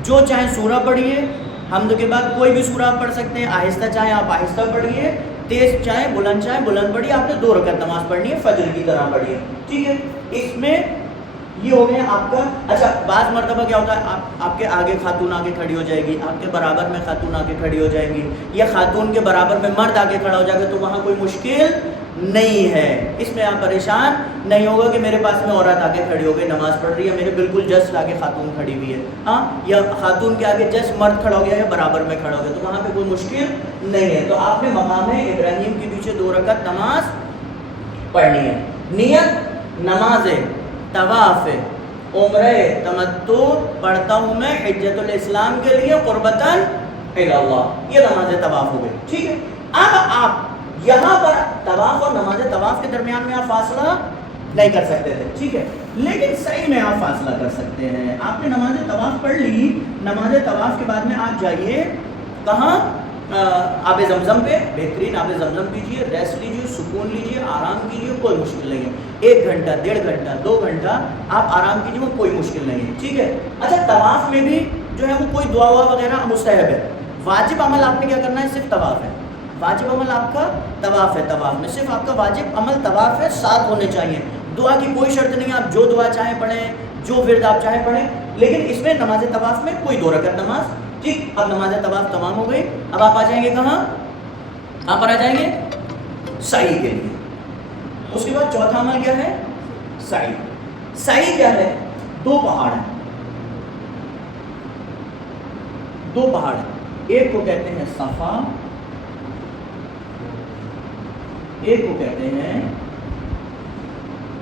جو چاہے سورہ پڑھیے, حمد کے بعد کوئی بھی سورہ آپ پڑھ سکتے ہیں, آہستہ چاہیں آپ آہستہ پڑھیے, تیز چاہیں بلند پڑھیے, آپ نے 2 رکعت نماز پڑھنی ہے, فجر کی طرح پڑھیے. ٹھیک ہے, اس میں یہ ہو گیا آپ کا. اچھا, بعض مرتبہ کیا ہوتا ہے, آپ کے آگے خاتون آ کے کھڑی ہو جائے گی, آپ کے برابر میں خاتون آ کے کھڑی ہو جائے گی, یا خاتون کے برابر میں مرد آ کے کھڑا ہو جائے گا, تو وہاں کوئی مشکل نہیں ہے. اس میں آپ پریشان نہیں ہوگا کہ میرے پاس میں عورت آ کے کھڑی ہو گئی نماز پڑھ رہی ہے, میرے بالکل جسٹ آگے خاتون کھڑی ہوئی ہے, ہاں, یا خاتون کے آگے جسٹ مرد کھڑا ہو گیا یا برابر میں کھڑا ہو گیا, تو وہاں پہ کوئی مشکل نہیں ہے. تو آپ نے مقام ابراہیم کے پیچھے 2 رکعت نماز پڑھنی ہے. نیت نماز طواف عمرہ تمتع پڑھتا ہوں میں حجت الاسلام کے لیے قربتاً الی اللہ, یہ نماز طواف ہو گئی. ٹھیک ہے, اب آپ یہاں پر طواف اور نماز طواف کے درمیان میں آپ فاصلہ نہیں کر سکتے تھے. ٹھیک ہے, لیکن صحیح میں آپ فاصلہ کر سکتے ہیں. آپ نے نماز طواف پڑھ لی, نماز طواف کے بعد میں آپ جائیے کہاں؟ آب زمزم پہ, بہترین آب زمزم پیجیے, ریسٹ لیجیے, سکون لیجیے, آرام کیجیے, کوئی مشکل نہیں ہے. 1 گھنٹہ 1.5 گھنٹہ 2 گھنٹہ آپ آرام کیجیے, وہ کوئی مشکل نہیں ہے. ٹھیک ہے. اچھا, طواف میں بھی جو ہے وہ کوئی دعا وغیرہ مستحب ہے. واجب عمل آپ نے کیا کرنا ہے؟ صرف طواف ہے. واجب عمل آپ کا طواف ہے. طواف میں صرف آپ کا واجب عمل طواف ہے, 7 ہونے چاہیے. دعا کی کوئی شرط نہیں ہے, آپ جو دعا چاہیں پڑھیں, جو ورد آپ چاہیں پڑھیں, لیکن اس میں نماز طواف میں کوئی 2 رکعت نماز. ٹھیک, اب نماز طواف تمام ہو گئی. اب آپ آ جائیں گے کہاں؟ کہاں پر آ جائیں گے؟ سعی کے لیے۔ اس کے بعد چوتھا عمل کیا ہے؟ سعی۔ سعی کیا ہے؟ دو پہاڑ ہیں، دو پہاڑ ہیں، ایک کو کہتے ہیں صفا، ایک کو کہتے ہیں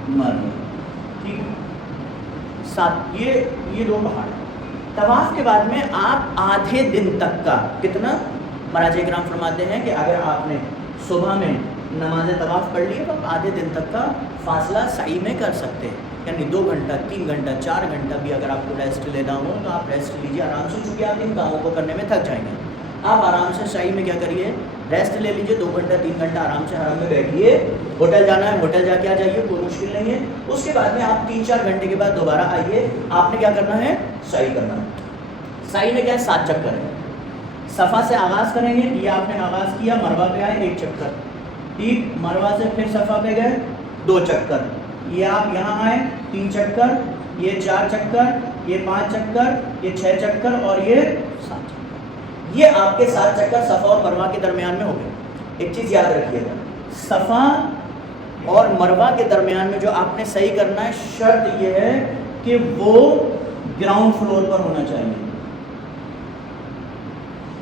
مروہ، ٹھیک ہے؟ ساتھ یہ دو پہاڑ ہیں۔ طواف کے بعد میں آپ آدھے دن تک کا کتنا، مراجع کرام فرماتے ہیں کہ اگر آپ نے صبح میں نماز طواف پڑھ لی تو آپ آدھے دن تک کا فاصلہ سعی میں کر سکتے ہیں، یعنی 2 گھنٹہ 3 گھنٹہ 4 گھنٹہ بھی اگر آپ کو ریسٹ لینا ہو تو آپ ریسٹ لیجیے آرام سے، چونکہ آپ ان کاموں کو کرنے میں تھک جائیں گے۔ آپ آرام سے سعی میں کیا کریے، ریسٹ لے لیجیے، 2 گھنٹہ 3 گھنٹہ آرام سے حرم میں بیٹھیے، ہوٹل جانا ہے ہوٹل جا کے آ جائیے، کوئی مشکل نہیں ہے۔ اس کے بعد میں آپ 3-4 گھنٹے کے بعد دوبارہ آئیے، آپ نے کیا کرنا ہے؟ سعی کرنا ہے۔ سعی میں کیا ہے؟ 7 چکر ہے۔ صفا سے آغاز کریں گے، یہ آپ نے آغاز کیا، مروہ پہ آئے 1 چکر، ٹھیک، مروہ سے پھر صفا پہ گئے 2 چکر، یہ آپ یہاں آئے 3 چکر، یہ 4 چکر، یہ 5 چکر، یہ 6 چکر اور یہ 7 چکر، یہ آپ کے 7 چکر صفا اور مروہ کے درمیان میں ہو گئے۔ ایک چیز یاد رکھیے گا، صفا اور مروہ کے درمیان میں جو آپ نے صحیح کرنا ہے، شرط یہ ہے کہ وہ گراؤنڈ فلور پر ہونا چاہیے،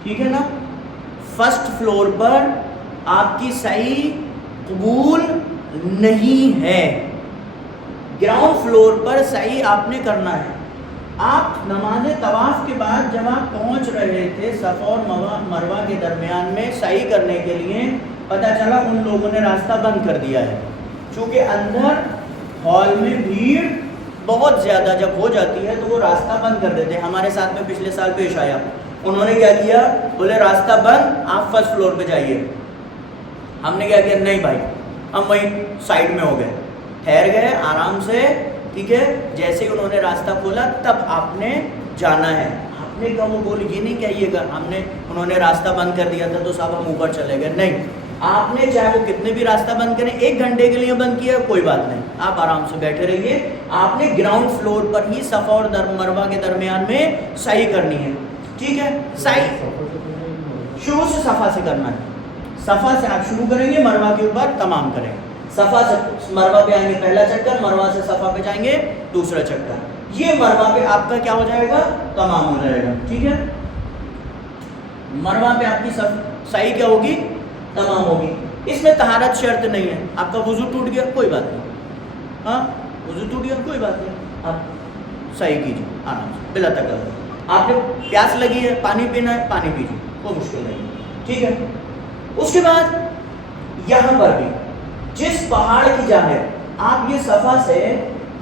ٹھیک ہے نا؟ فرسٹ فلور پر آپ کی صحیح قبول نہیں ہے، گراؤنڈ فلور پر صحیح آپ نے کرنا ہے۔ آپ نماز طواف کے بعد جب آپ پہنچ رہے تھے صفا اور مروہ کے درمیان میں صحیح کرنے کے لیے، پتہ چلا ان لوگوں نے راستہ بند کر دیا ہے، چونکہ اندر ہال میں بھیڑ بہت زیادہ جب ہو جاتی ہے تو وہ راستہ بند کر دیتے ہیں۔ ہمارے ساتھ میں پچھلے سال پیش آیا، انہوں نے کیا کیا، بولے راستہ بند، آپ فرسٹ فلور پہ جائیے۔ ہم نے کیا کیا، نہیں بھائی ہم وہیں سائڈ میں ہو گئے، ٹھہر گئے آرام سے، ٹھیک ہے؟ جیسے ہی انہوں نے راستہ کھولا تب آپ نے جانا ہے۔ آپ نے کہا، وہ بولے یہ نہیں کہیے گا انہوں نے راستہ بند کر دیا تھا تو صاحب ہم اوپر چلے گئے، نہیں، آپ نے چاہے وہ کتنے بھی راستہ بند کریں، 1 گھنٹے کے لیے بند کیا کوئی بات نہیں، آپ آرام سے بیٹھے رہیے۔ آپ نے گراؤنڈ فلور پر ہی صفا اور مروہ کے درمیان میں صحیح کرنی ہے، ٹھیک ہے؟ صحیح شروع سے صفا سے کرنا ہے، صفا سے آپ شروع کریں گے، مروہ کے اوپر تمام کریں گے۔ صفا سے مروہ پہ آئیں گے پہلا چکر، مروہ سے صفا پہ جائیں گے دوسرا چکر، یہ مروہ پہ آپ کا کیا ہو جائے گا، تمام ہو جائے گا، ٹھیک ہے؟ مروہ پہ آپ کی صحیح کیا ہوگی، تمام ہوگی۔ اس میں طہارت شرط نہیں ہے، آپ کا وضو ٹوٹ گیا کوئی بات نہیں، ہاں وضو ٹوٹ گیا کوئی بات نہیں، آپ صحیح کیجیے آرام سے بلا تکلف۔ آپ نے پیاس لگی ہے، پانی پینا ہے، پانی پیجیے، کوئی مشکل نہیں، ٹھیک ہے؟ اس کے بعد یہاں پر بھی جس پہاڑ کی جانب آپ یہ صفا سے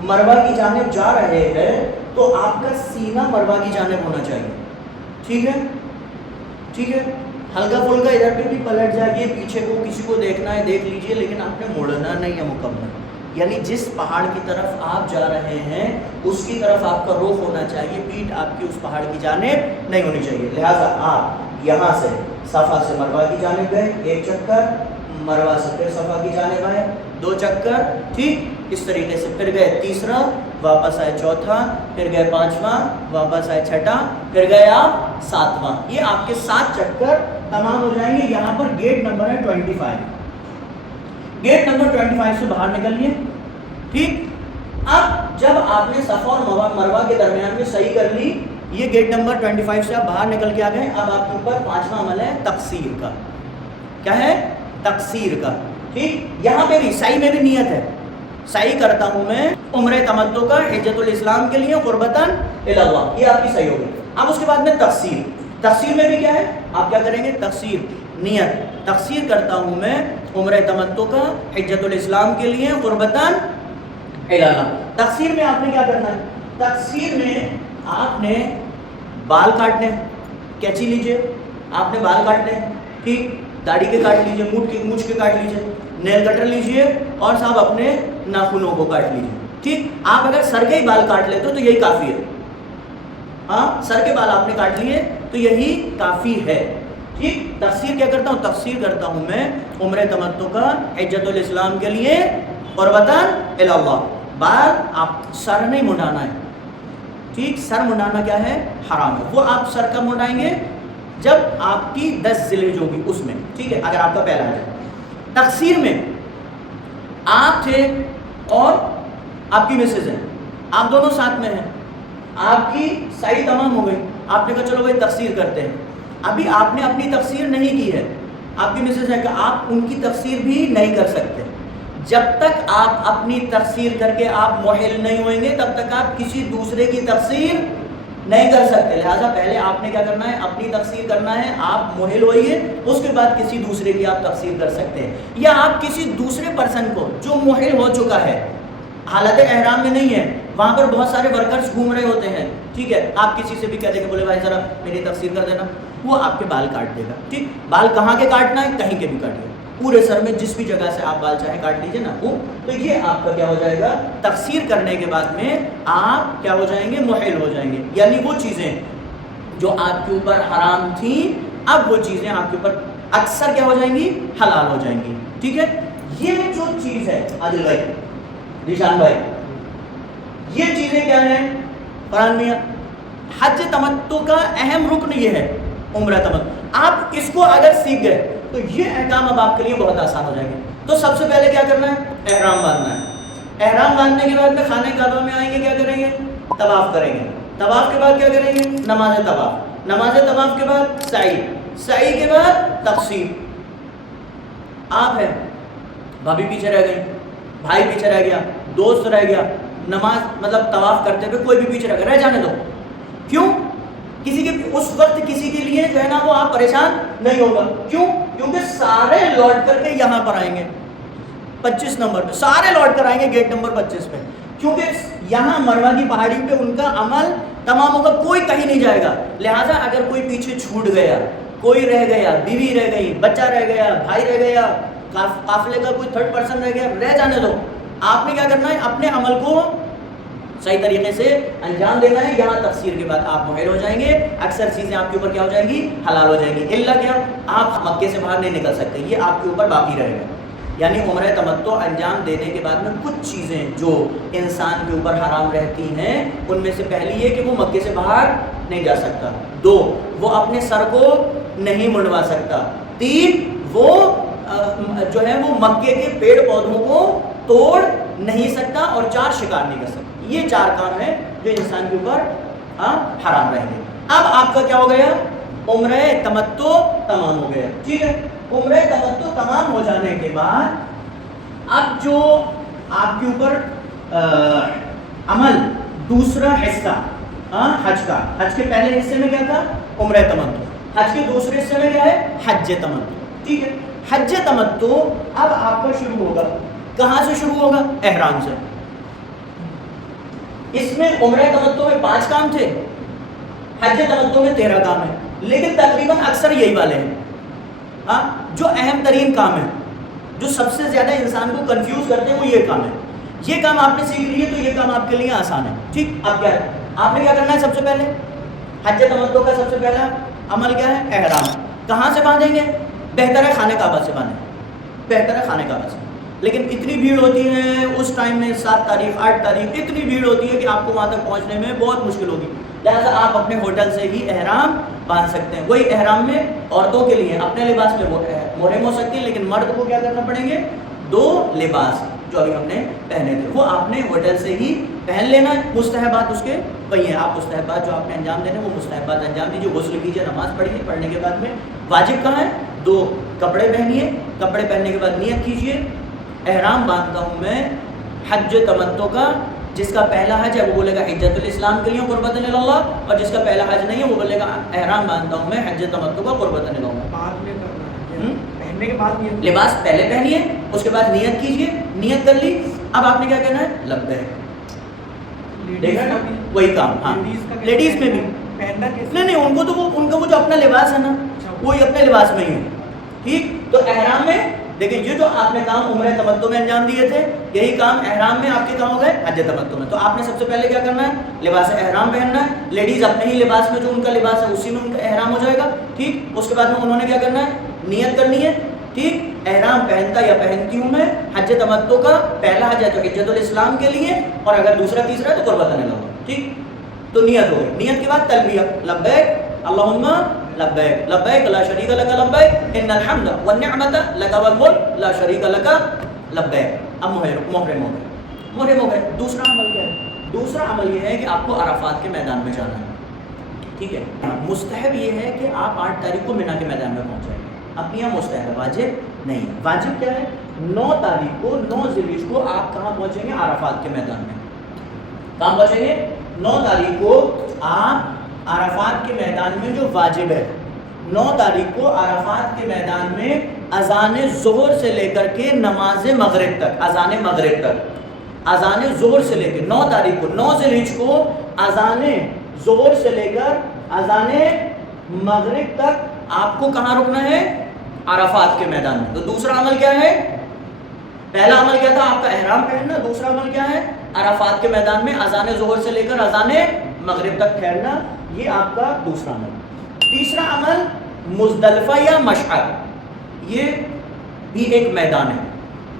مروہ کی جانب جا رہے ہیں تو آپ کا سینہ مروہ کی جانب ہونا چاہیے، ٹھیک ہے؟ ٹھیک ہے، ہلکا پھلکا ادھر پہ بھی پلٹ جائیے، پیچھے کو کسی کو دیکھنا ہے دیکھ لیجئے، لیکن آپ نے مڑنا نہیں ہے مکمل، یعنی جس پہاڑ کی طرف آپ جا رہے ہیں اس کی طرف آپ کا رخ ہونا چاہیے، پیٹھ آپ کی اس پہاڑ کی جانب نہیں ہونی چاہیے۔ لہٰذا آپ یہاں سے صفا سے مروہ کی جانب گئے 1 چکر، مروہ سے پھر صفا کی جانب آئے 2 چکر، ٹھیک، اس طریقے سے پھر گئے تیسرا، واپس آئے چوتھا، پھر گئے 5واں، واپس آئے 6ٹھا، پھر گئے آپ 7واں، یہ آپ کے 7 چکر تمام ہو جائیں گے۔ یہاں پر گیٹ نمبر ہے 25، گیٹ نمبر 25 سے باہر نکلیے، ٹھیک۔ اب جب آپ نے صفا اور مروہ کے درمیان میں صحیح کر لی، یہ گیٹ نمبر 25 سے آپ باہر نکل کے آ گئے، اب آپ کے اوپر 5واں عمل ہے تقصیر کا، کیا ہے، تقصیر کا، ٹھیک۔ یہاں پہ بھی سعی میں بھی نیت ہے، سعی کرتا ہوں میں عمرہ تمتع کا حجۃ الاسلام کے لیے قربتاً الی اللہ، یہ آپ کی صحیح ہوگی۔ اب اس کے بعد میں تقصیر، تقصیر میں بھی کیا ہے، آپ کیا کریں گے، تقصیر، نیت، تقصیر کرتا ہوں میں عمرہ تمتع کا حجۃ الاسلام کے لیے قربتاً الی اللہ۔ تقصیر میں آپ نے کیا کرنا ہے، تقصیر میں آپ نے بال کاٹنے، کینچی لیجئے، آپ نے بال کاٹنے، ٹھیک، داڑھی کے کاٹ لیجئے، مونچھ کے کاٹ لیجئے، نیل کٹر لیجئے اور صاحب اپنے ناخنوں کو کاٹ لیجئے، ٹھیک۔ آپ اگر سر کے ہی بال کاٹ لیتے تو یہی کافی ہے، ہاں سر کے بال آپ نے کاٹ لیے تو یہی کافی ہے، ٹھیک۔ تقصیر کیا کرتا ہوں، تقصیر کرتا ہوں میں عمرہ تمتع کا حجۃ الاسلام کے لیے قربتاً الی اللہ۔ بال آپ سر نہیں منڈانا ہے، ٹھیک، سر منڈانا کیا ہے، حرام ہے، وہ آپ سر کا منڈائیں گے جب آپ کی 10 ذی الحجہ ہوگی اس میں، ٹھیک ہے، اگر آپ کا پہلا حج ہے۔ تقصیر میں آپ تھے اور آپ کی مسز ہے، آپ دونوں ساتھ میں ہیں، آپ کی سائی تمام ہو گئی، آپ نے کہا چلو بھائی تقصیر کرتے ہیں، ابھی آپ نے اپنی تقصیر نہیں کی ہے، آپ کی مسز ہے کہ آپ ان کی تقصیر بھی نہیں کر سکتے، جب تک آپ اپنی تقصیر کر کے آپ محل نہیں ہوئیں گے تب تک آپ کسی دوسرے کی تقصیر نہیں کر سکتے، لہٰذا پہلے آپ نے کیا کرنا ہے، اپنی تقصیر کرنا ہے، آپ محل ہوئیے، اس کے بعد کسی دوسرے کی آپ تقصیر کر سکتے ہیں، یا آپ کسی دوسرے پرسن کو جو محل ہو چکا ہے، حالت احرام میں نہیں ہے، وہاں پر بہت سارے ورکرز گھوم رہے ہوتے ہیں، ٹھیک ہے، آپ کسی سے بھی کہتے کہ بولے بھائی ذرا میری تقصیر کر دینا، وہ آپ کے بال کاٹ دے گا، ٹھیک، بال کہاں کے کاٹنا ہے، کہیں کے بھی کاٹیے، پورے سر میں جس بھی جگہ سے آپ بال چاہیں کاٹ لیجیے نا، وہ تو یہ آپ کا کیا ہو جائے گا، تقصیر کرنے کے بعد میں آپ کیا ہو جائیں گے، محل ہو جائیں گے، یعنی وہ چیزیں جو آپ کے اوپر حرام تھیں اب وہ چیزیں آپ کے اوپر اکثر کیا ہو جائیں گی، حلال ہو جائیں گی، ٹھیک ہے۔ یہ جو چیز ہے عادل بھائی، ذیشان بھائی، یہ چیزیں کیا ہیں فرحان میاں، حج تمتع کا اہم رکن یہ ہے، عمرہ تمتع، آپ اس کو اگر سیکھ گئے تو یہ احکام اب آپ کے لیے بہت آسان ہو جائیں گے۔ تو سب سے پہلے کیا کرنا ہے، احرام باندھنا ہے، احرام باندھنے کے بعد میں خانہ کعبہ میں آئیں گے، کیا کریں گے، طواف کریں گے، طواف کے بعد کیا کریں گے، نماز طواف، نماز طواف کے بعد سعی، سعی کے بعد تقصیر، آپ ہیں، بھابھی پیچھے رہ گئی، بھائی پیچھے رہ گیا، دوست رہ گیا، نماز مطلب طواف کرتے ہوئے کوئی بھی پیچھے رہ گیا، رہ جانے دو، کیوں، کسی کے اس وقت کسی کے لیے جو ہے نا وہ آپ پریشان نہیں ہوگا، کیوں، کیونکہ سارے لوٹ کر کے یہاں پر آئیں گے 25 نمبر پہ، سارے لوٹ کر آئیں گے گیٹ نمبر 25 پہ، کیونکہ یہاں مروہ کی پہاڑی پہ ان کا عمل تمام ہوگا، کوئی کہیں نہیں جائے گا، لہٰذا اگر کوئی پیچھے چھوٹ گیا، کوئی رہ گیا، بیوی رہ گئی، بچہ رہ گیا، بھائی رہ گیا، قافلے کا کوئی تھرڈ پرسن رہ گیا، رہ جانے دو، آپ نے کیا کرنا ہے، اپنے عمل کو صحیح طریقے سے انجام دینا ہے، یہاں تقصیر کے بعد آپ محل ہو جائیں گے، اکثر چیزیں آپ کے اوپر کیا ہو جائیں گی، حلال ہو جائیں گی، الا کیا، آپ مکے سے باہر نہیں نکل سکتے، یہ آپ کے اوپر باقی رہے گا، یعنی عمرہ تمتع انجام دینے کے بعد میں کچھ چیزیں جو انسان کے اوپر حرام رہتی ہیں، ان میں سے پہلی یہ کہ وہ مکے سے باہر نہیں جا سکتا، 2 وہ اپنے سر کو نہیں منڈوا سکتا، 3 وہ جو ہے وہ مکے کے پیڑ پودوں کو توڑ نہیں سکتا، اور 4 شکار نہیں کر سکتا، یہ 4 کام ہیں جو انسان کے اوپر حرام رہیں گے۔ اب آپ کا کیا ہو گیا، عمرہ تمتع تمام ہو گیا، ٹھیک ہے، عمرہ تمتع تمام ہو جانے کے بعد اب جو آپ کے اوپر عمل دوسرا حصہ حج کا، حج کے پہلے حصے میں کیا تھا، عمرہ تمتع، حج کے دوسرے حصے میں کیا ہے، حج تمتع، ٹھیک ہے، حج تمتع اب آپ کا شروع ہوگا، کہاں سے شروع ہوگا، احرام سے، اس میں عمرہ تمتع میں 5 کام تھے، حج تمتع میں 13 کام ہے، لیکن تقریباً اکثر یہی والے ہیں، جو اہم ترین کام ہے، جو سب سے زیادہ انسان کو کنفیوز کرتے ہیں وہ یہ کام ہے، یہ کام آپ نے سیکھ لیے تو یہ کام آپ کے لیے آسان ہے، ٹھیک، اب کیا ہے، آپ نے کیا کرنا ہے، سب سے پہلے حج تمتع کا سب سے پہلا عمل کیا ہے، احرام، کہاں سے باندھیں گے، بہتر ہے خانہ کعبہ سے باندھیں، بہتر ہے خانہ کعبہ سے، لیکن اتنی بھیڑ ہوتی ہے اس ٹائم میں، 7 تاریخ 8 تاریخ اتنی بھیڑ ہوتی ہے کہ آپ کو وہاں تک پہنچنے میں بہت مشکل ہوگی، لہٰذا آپ اپنے ہوٹل سے ہی احرام باندھ سکتے ہیں، وہی احرام میں عورتوں کے لیے اپنے لباس میں محرم ہو سکتی ہیں، لیکن مرد کو کیا کرنا پڑیں گے، 2 لباس جو ابھی ہم نے پہنے تھے وہ آپ نے ہوٹل سے ہی پہن لینا ہے، مستحبات اس کے وہی ہیں، آپ مستحبات جو آپ نے انجام دینے وہ مستحبات انجام دیجیے، غسل کیجیے، نماز پڑھیے، پڑھنے کے بعد میں واجب کہاں ہے، 2 کپڑے پہنیے، کپڑے پہننے کے بعد نیت کیجیے، احرام باندھتا ہوں میں حج تمتع کا، جس کا پہلا حج ہے وہ بولے گا حجۃ الاسلام کے لیے قربۃ اللہ، اور جس کا پہلا حج نہیں ہے وہ بولے گا احرام باندھتا ہوں میں حج تمتع کا قربۃ اللہ، بعد میں کرنا ہے، پہننے کے بعد لباس پہلے پہنیے، اس کے بعد نیت کیجیے، نیت کر لی، اب آپ نے کیا کہنا ہے، لبیک، دیکھا نا وہی کام، ہاں لیڈیز میں بھی نہیں، ان کو تو ان کا وہ جو اپنا لباس ہے نا وہی اپنے لباس میں ہی ہے، ٹھیک، تو احرام میں دیکھیں یہ جو آپ نے کام عمرہ تمتع میں انجام دیے تھے یہی کام احرام میں آپ کے کام ہو گئے حج تمتع میں، تو آپ نے سب سے پہلے کیا کرنا ہے، لباس احرام پہننا ہے، لیڈیز اپنے ہی لباس میں جو ان کا لباس ہے اسی میں ان کا احرام ہو جائے گا، ٹھیک، اس کے بعد میں انہوں نے کیا کرنا ہے، نیت کرنی ہے، ٹھیک، احرام پہنتا یا پہنتی ہوں میں حج تمتع کا، پہلا حج ہے تو حجۃ الاسلام کے لیے، اور اگر دوسرا تیسرا ہے تو قربۃ اللہ، ٹھیک، تو نیت ہو گئی، نیت کے بعد تلبیہ، لبیک اللہم لبیک لبیک لا شریک لک لبیک ان الحمد والنعمت لک والملک لا شریک لک لبیک. اب محرم ہو گئے. دوسرا عمل کیا ہے؟ دوسرا عمل یہ ہے کہ آپ کو عرفات کے میدان میں جانا ہے. ٹھیک ہے. مستحب یہ ہے کہ آپ 8 تاریخ کو مینا کے میدان میں پہنچ جائیں. اب یہ مستحب ہے، واجب نہیں ہے. واجب کیا ہے؟ 9 تاریخ کو 9 ذی الحجہ کو آپ کہاں پہنچیں گے؟ عرفات کے میدان میں. کہاں پہنچیں گے؟ 9 تاریخ کو آپ عرفات کے میدان میں. جو واجب ہے 9 تاریخ کو عرفات کے میدان میں اذان ظہر سے لے کر کے نماز مغرب تک، اذان مغرب تک، اذان ظہر سے لے کے 9 تاریخ کو 9 ذی الحجہ کو اذان ظہر سے لے کر اذان مغرب تک آپ کو کہاں رکنا ہے؟ عرفات کے میدان میں. تو دوسرا عمل کیا ہے؟ پہلا عمل کیا تھا؟ آپ کا احرام پہننا. دوسرا عمل کیا ہے؟ عرفات کے میدان میں اذان ظہر سے لے کر اذان مغرب تک ٹھہرنا. یہ آپ کا دوسرا عمل. تیسرا عمل مزدلفہ یا مشعر. یہ بھی ایک میدان ہے.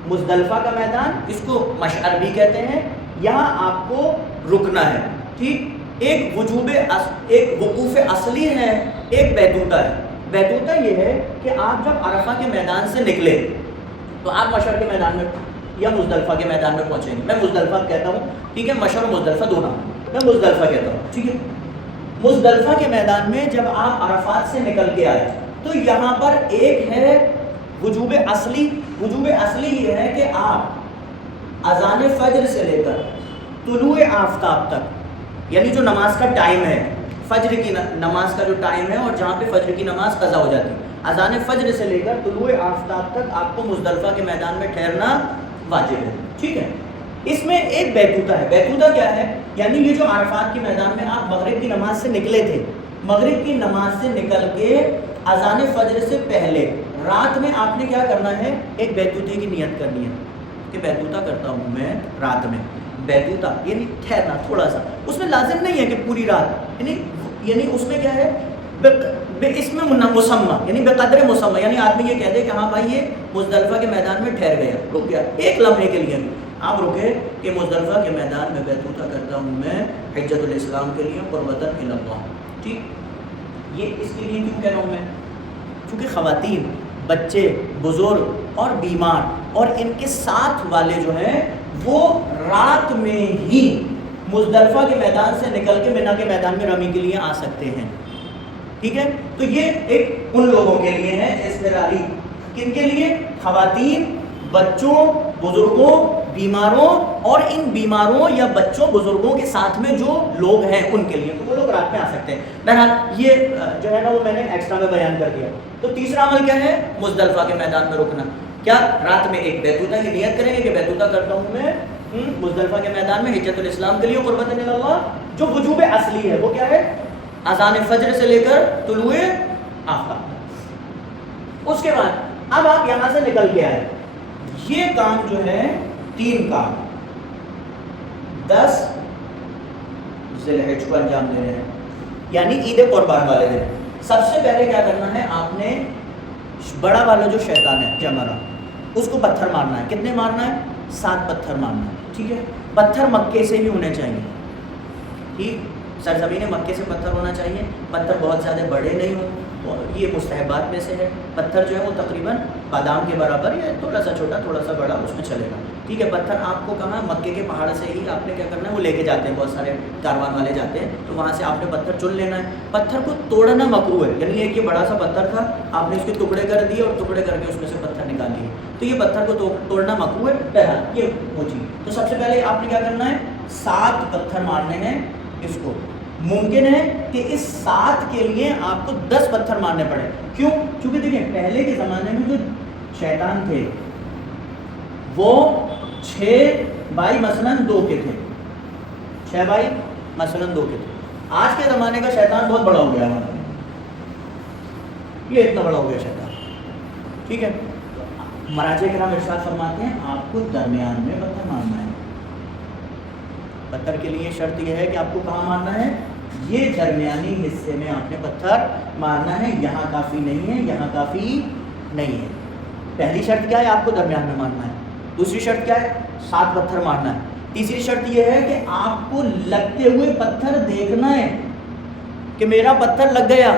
مزدلفہ کا میدان، اس کو مشعر بھی کہتے ہیں. یہاں آپ کو رکنا ہے. ٹھیک. ایک وقوف اصلی ہے، ایک بیتوتہ ہے. بیتوتہ یہ ہے کہ آپ جب عرفہ کے میدان سے نکلے تو آپ مشعر کے میدان میں یا مزدلفہ کے میدان میں پہنچیں گے. میں مزدلفہ کہتا ہوں. ٹھیک ہے. مشعر و مزدلفہ دونوں، میں مزدلفہ کہتا ہوں. ٹھیک ہے. مزدلفہ کے میدان میں جب آپ عرفات سے نکل کے آئے تو یہاں پر ایک ہے وجوب اصلی. وجوب اصلی یہ ہے کہ آپ اذان فجر سے لے کر طلوع آفتاب تک، یعنی جو نماز کا ٹائم ہے، فجر کی نماز کا جو ٹائم ہے اور جہاں پہ فجر کی نماز قضا ہو جاتی ہے، اذان فجر سے لے کر طلوع آفتاب تک آپ کو مزدلفہ کے میدان میں ٹھہرنا واجب ہے. ٹھیک ہے. اس میں ایک بیتوتہ ہے. بیتوتہ کیا ہے؟ یعنی یہ جو عرفات کے میدان میں آپ مغرب کی نماز سے نکلے تھے، مغرب کی نماز سے نکل کے اذان فجر سے پہلے رات میں آپ نے کیا کرنا ہے؟ ایک بیتوتے کی نیت کرنی ہے کہ بیتوتہ کرتا ہوں میں رات میں. بیتوتہ یعنی ٹھہرنا تھوڑا سا. اس میں لازم نہیں ہے کہ پوری رات، یعنی اس میں کیا ہے؟ اس میں مسمى، یعنی بقدر مسمى. یعنی آدمی یہ کہہ دے کہ ہاں بھائی یہ مزدلفہ کے میدان میں ٹھہر گیا، رک گیا ایک لمحے کے لیے. آپ رکے کہ مزدلفہ کے میدان میں بیتوتہ کرتا ہوں میں حجۃ الاسلام کے لیے قربۃ الی اللہ. ٹھیک. یہ اس کے لیے کیوں کہہ رہا ہوں میں؟ کیونکہ خواتین، بچے، بزرگ اور بیمار اور ان کے ساتھ والے جو ہیں وہ رات میں ہی مزدلفہ کے میدان سے نکل کے مینا کے میدان میں رمی کے لیے آ سکتے ہیں. ٹھیک ہے. تو یہ ایک ان لوگوں کے لیے ہے اضطراری. کن کے لیے؟ خواتین، بچوں، بزرگوں، بیماروں اور ان بیماروں یا بچوں بزرگوں کے ساتھ میں جو لوگ ہیں ان کے لیے. تو وہ لوگ رات میں آ سکتے ہیں. بہرحال یہ جو ہے نا وہ میں نے ایکسٹرا میں بیان کر دیا. تو تیسرا عمل کیا ہے؟ مزدلفہ کے میدان میں رکنا. کیا؟ رات میں ایک بیتوتہ کی نیت کریں گے کہ بیتوتہ کرتا ہوں میں مزدلفہ کے میدان میں حجۃ الاسلام کے لیے قربۃ الی اللہ. جو وجوب اصلی ہے وہ کیا ہے؟ اذان فجر سے لے کر طلوع آفتاب. اس کے بعد اب آپ یہاں سے نکل کے آئے. یہ کام جو ہے 3 کام 10 ذی الحجہ کو انجام دے رہے ہیں، یعنی عید قربان والے دن. سب سے پہلے کیا کرنا ہے؟ آپ نے بڑا والا جو شیطان ہے جمرہ، اس کو پتھر مارنا ہے. کتنے مارنا ہے؟ 7 پتھر مارنا ہے. ٹھیک ہے. پتھر مکے سے ہی ہونے چاہیے. ٹھیک. سرزمین مکے سے پتھر ہونا چاہیے. پتھر بہت زیادہ بڑے نہیں ہوں. یہ مستحبات میں سے ہے. پتھر جو ہے وہ تقریباً بادام کے برابر یا تھوڑا سا چھوٹا تھوڑا سا بڑا اس میں چلے گا. ٹھیک ہے. پتھر آپ کو کہاں؟ مکے کے پہاڑ سے ہی آپ نے کیا کرنا ہے؟ وہ لے کے جاتے ہیں، بہت سارے کاروان والے جاتے ہیں، تو وہاں سے آپ نے پتھر چن لینا ہے. پتھر کو توڑنا مکروہ ہے. یعنی ایک یہ بڑا سا پتھر تھا، آپ نے اس کے ٹکڑے کر دیے اور ٹکڑے کر کے اس میں سے پتھر نکال لیے، تو یہ پتھر کو توڑنا مکروہ ہے. بہرحال یہ وہ چیز. تو سب سے پہلے آپ نے کیا کرنا ہے؟ 7 پتھر مارنے ہیں. اس کو ممکن ہے کہ اس 7 کے لیے آپ کو 10 پتھر مارنے پڑے. کیوں؟ کیونکہ دیکھیں پہلے کے زمانے میں جو شیطان تھے وہ 6 بائی مثلاً 2 کے تھے. 6 بائی مثلاً 2 کے تھے. آج کے زمانے کا شیطان بہت بڑا ہو گیا ہمارا. یہ اتنا بڑا ہو گیا شیطان. ٹھیک ہے. مراجع کرام ارشاد فرماتے ہیں آپ کو درمیان میں پتھر مارنا ہے. پتھر کے لیے شرط یہ ہے کہ آپ کو کہاں مارنا ہے؟ یہ درمیانی حصے میں آپ نے پتھر مارنا ہے. یہاں کافی نہیں ہے، یہاں کافی نہیں ہے. پہلی شرط کیا ہے؟ آپ کو درمیان میں مارنا ہے. دوسری شرط کیا ہے؟ 7 پتھر مارنا ہے. تیسری شرط یہ ہے کہ آپ کو لگتے ہوئے پتھر دیکھنا ہے. کہ میرا پتھر لگ گیا،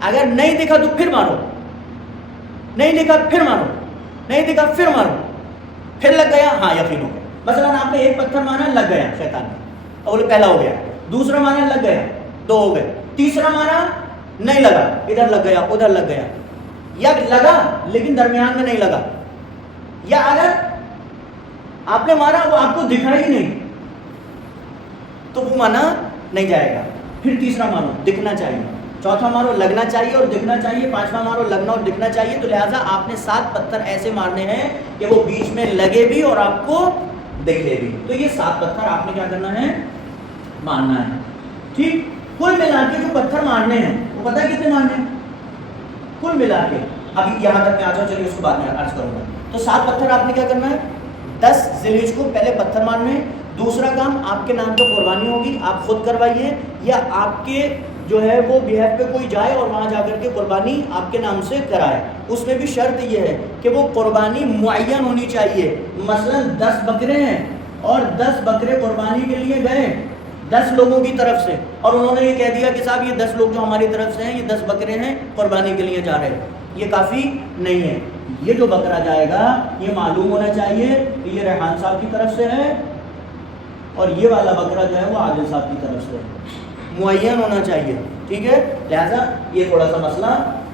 اگر نہیں دکھا تو پھر مارو، نہیں دکھا پھر مارو، نہیں دکھا پھر مارو، پھر لگ گیا، ہاں یقین ہو گیا. مثلا آپ نے ایک پتھر مارا، لگ گیا شیطان نے، اور پہلا ہو گیا. دوسرا مارا، لگ گیا، 2 ہو گئے. تیسرا مارا، نہیں لگا، ادھر لگ گیا ادھر لگ گیا، یا لگا لیکن درمیان میں نہیں لگا، یا اگر آپ نے مارا وہ آپ کو دکھا ہی نہیں تو وہ مانا نہیں جائے گا. پھر تیسرا مارو، دکھنا چاہیے. چوتھا مارو، لگنا چاہیے اور دکھنا چاہیے. پانچواں مارو، لگنا اور دکھنا چاہیے. تو لہٰذا آپ نے 7 پتھر ایسے مارنے ہیں کہ وہ بیچ میں لگے بھی اور آپ کو دکھے بھی. تو یہ 7 پتھر آپ نے کیا کرنا ہے؟ مارنا ہے. ٹھیک. کل ملا کے جو پتھر مارنے ہیں وہ پتہ ہے کتنے مارنے ہیں کل ملا کے؟ ابھی یہاں تک میں آ جاؤں، چلیے اس کو بعد میں عرض کروں گا. تو 7 پتھر آپ نے کیا کرنا ہے؟ 10 ذی الحجہ کو پہلے پتھر مارنے ہیں. دوسرا کام، آپ کے نام پہ قربانی ہوگی، آپ خود کروائیے یا آپ کے جو ہے وہ بیہف پہ کوئی جائے اور وہاں جا کر کے قربانی آپ کے نام سے کرائے. اس میں بھی شرط یہ ہے کہ وہ قربانی معین ہونی چاہیے. مثلا 10 بکرے ہیں اور 10 بکرے قربانی کے لیے گئے 10 لوگوں کی طرف سے، اور انہوں نے یہ کہہ دیا کہ صاحب یہ 10 لوگ جو ہماری طرف سے ہیں، یہ 10 بکرے ہیں قربانی کے لیے جا رہے ہیں. یہ کافی نہیں ہے. یہ جو بکرا جائے گا یہ معلوم ہونا چاہیے کہ یہ ریحان صاحب کی طرف سے ہے اور یہ والا بکرا جو ہے وہ عادل صاحب کی طرف سے ہے، معین ہونا چاہیے. ٹھیک ہے. لہٰذا یہ تھوڑا سا مسئلہ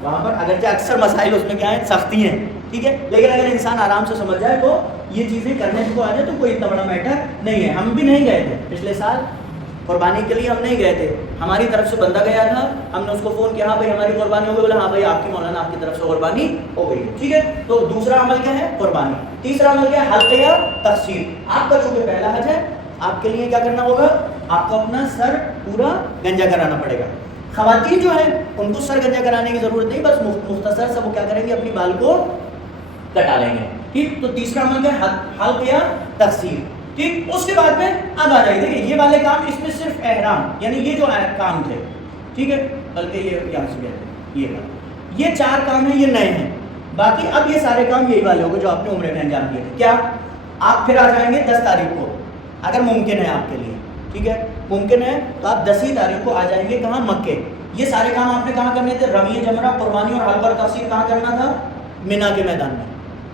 وہاں پر، اگرچہ اکثر مسائل اس میں کیا ہیں، سختی ہیں. ٹھیک ہے. لیکن اگر انسان آرام سے سمجھ جائے تو یہ چیزیں کرنے کو آ جائے تو کوئی اتنا بڑا میٹر نہیں ہے. ہم بھی نہیں گئے تھے پچھلے سال قربانی کے لیے، ہم نہیں گئے تھے، ہماری طرف سے بندہ گیا تھا. ہم نے اس کو فون کیا، ہاں بھائی ہماری قربانی ہو گئی. بولا ہاں بھائی آپ کی مولانا آپ کی طرف سے قربانی ہو گئی. ٹھیک ہے. تو دوسرا عمل کیا ہے؟ قربانی. تیسرا عمل کیا ہے؟ حلق یا تقصیر. آپ کا چونکہ پہلا حج ہے، آپ کے لیے کیا کرنا ہوگا؟ آپ کو اپنا سر پورا گنجا کرانا پڑے گا. خواتین جو ہیں ان کو سر گنجا کرانے کی ضرورت نہیں، بس مختصر سا وہ کیا کریں گے؟ اپنی بال کو کٹا لیں گے. ٹھیک. تو تیسرا عمل کیا ہے؟ حلق یا تقصیر. ٹھیک. اس کے بعد میں اب آ جائیے، دیکھیں یہ والے کام، اس میں صرف احرام یعنی یہ جو کام تھے، ٹھیک ہے، بلکہ یہ یہاں سے یہ کام، یہ 4 کام ہیں، یہ نئے ہیں. باقی اب یہ سارے کام یہی والے ہوں گے جو آپ نے عمرے میں انجام دیے تھے. کیا آپ پھر آ جائیں گے 10 تاریخ کو، اگر ممکن ہے آپ کے لیے. ٹھیک ہے. ممکن ہے تو آپ 10 تاریخ کو آ جائیں گے. کہاں؟ مکے. یہ سارے کام آپ نے کہاں کرنے تھے؟ رمی جمرہ، قربانی اور حلق اور تقصیر کہاں کرنا تھا؟ مینا کے میدان میں.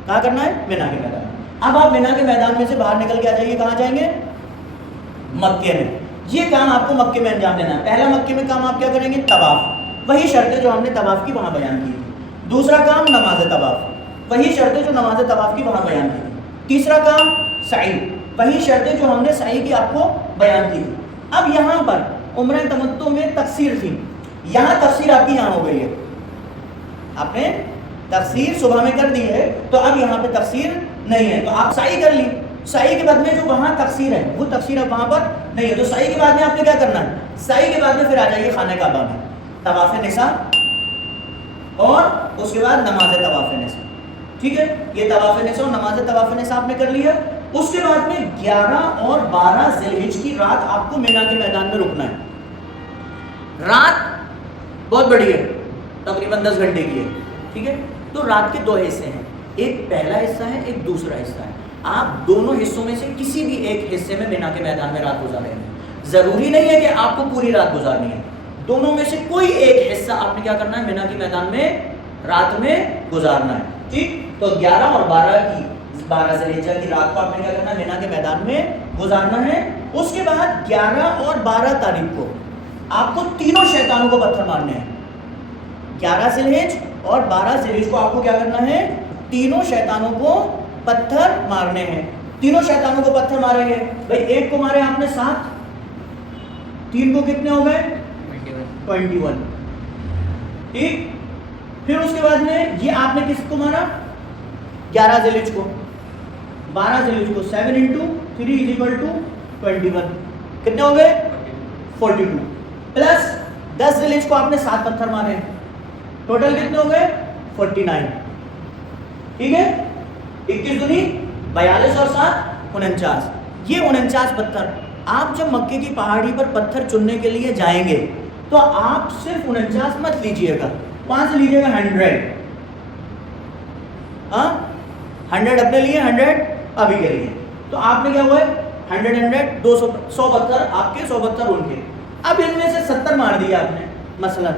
کہاں کرنا ہے؟ مینا کے میدان میں. اب آپ مینا کے میدان میں سے باہر نکل کے آ جائیے. کہاں جائیں گے؟ مکے میں. یہ کام آپ کو مکے میں انجام دینا ہے. پہلا مکے میں کام آپ کیا کریں گے؟ طواف. وہی شرطیں جو ہم نے طواف کی وہاں بیان کی تھی. دوسرا کام نماز طواف. وہی شرطیں جو نماز طواف کی وہاں بیان کی تھی. تیسرا کام سعی. وہی شرطیں جو ہم نے سعی کی آپ کو بیان کی تھی. اب یہاں پر عمرہ تمتع میں تقصیر تھی، یہاں تقصیر آپ کی یہاں ہو گئی ہے. آپ نے تقصیر صبح میں کر دی ہے تو اب یہاں پہ تقصیر نہیں ہے. تو آپ سعی کر لی. سعی کے بعد میں جو وہاں تقصیر ہے وہ تقصیر اب وہاں پر نہیں ہے. تو سعی کے بعد میں آپ نے کیا کرنا ہے؟ سعی کے بعد میں پھر آ جائیے خانہ کعبہ میں، طواف نساء اور اس کے بعد نماز طواف نساء. ٹھیک ہے. یہ طواف نساء اور نماز طواف نساء آپ نے کر لی ہے. اس کے بعد میں 11 اور 12 ذی الحجہ کی رات آپ کو مینا کے میدان میں رکنا ہے. رات بہت بڑی ہے، تقریباً 10 گھنٹے کی ہے. ٹھیک ہے. تو رات کے 2 حصے ہیں، ایک پہلا حصہ ہے، ایک دوسرا حصہ ہے. آپ دونوں حصوں میں سے کسی بھی ایک حصے میں مینا کے میدان میں رات گزاریں گے. ضروری نہیں ہے کہ آپ کو پوری رات گزارنی ہے، دونوں میں سے کوئی ایک حصہ آپ نے کیا کرنا ہے؟ مینا کے میدان میں رات میں گزارنا ہے. ٹھیک. تو 11 اور 12 ذی الحجہ کی رات کو آپ نے کیا کرنا ہے؟ مینا کے میدان میں گزارنا ہے. اس کے بعد 11 اور 12 تاریخ کو آپ کو تینوں شیطانوں کو پتھر مارنے ہیں. 11 ذی الحجہ اور 12 ذی الحجہ کو آپ کو کیا کرنا ہے؟ تینوں شیطانوں کو پتھر مارنے ہیں. تینوں شیطانوں کو پتھر ماریں گے. بھائی ایک کو مارے آپ نے 7، 3 کو کتنے ہو گئے؟ 21. ٹھیک. پھر اس کے بعد میں یہ آپ نے کس کو مارا؟ 11 ذی الحجہ کو. 12 ذی الحجہ کو 7 × 3 = 21. کتنے ہو گئے؟ 42. پلس 10 ذی الحجہ کو آپ نے 7 پتھر مارے، ٹوٹل کتنے ہو گئے؟ 49. ٹھیک ہے. 21 دنی 42 اور 7 49. یہ 49 پتھر آپ جب مکے کی پہاڑی پر پتھر چننے کے لیے جائیں گے تو آپ صرف 49 مت لیجئے گا، وہاں سے لیجئے گا 100. ہاں 100 اپنے لیے، 100 ابھی کے لیے. تو آپ نے کیا ہوا ہے؟ 100 200 100 پتھر آپ کے، 100 پتھر ان کے. اب ان میں سے 70 مار دیا آپ نے، مثلا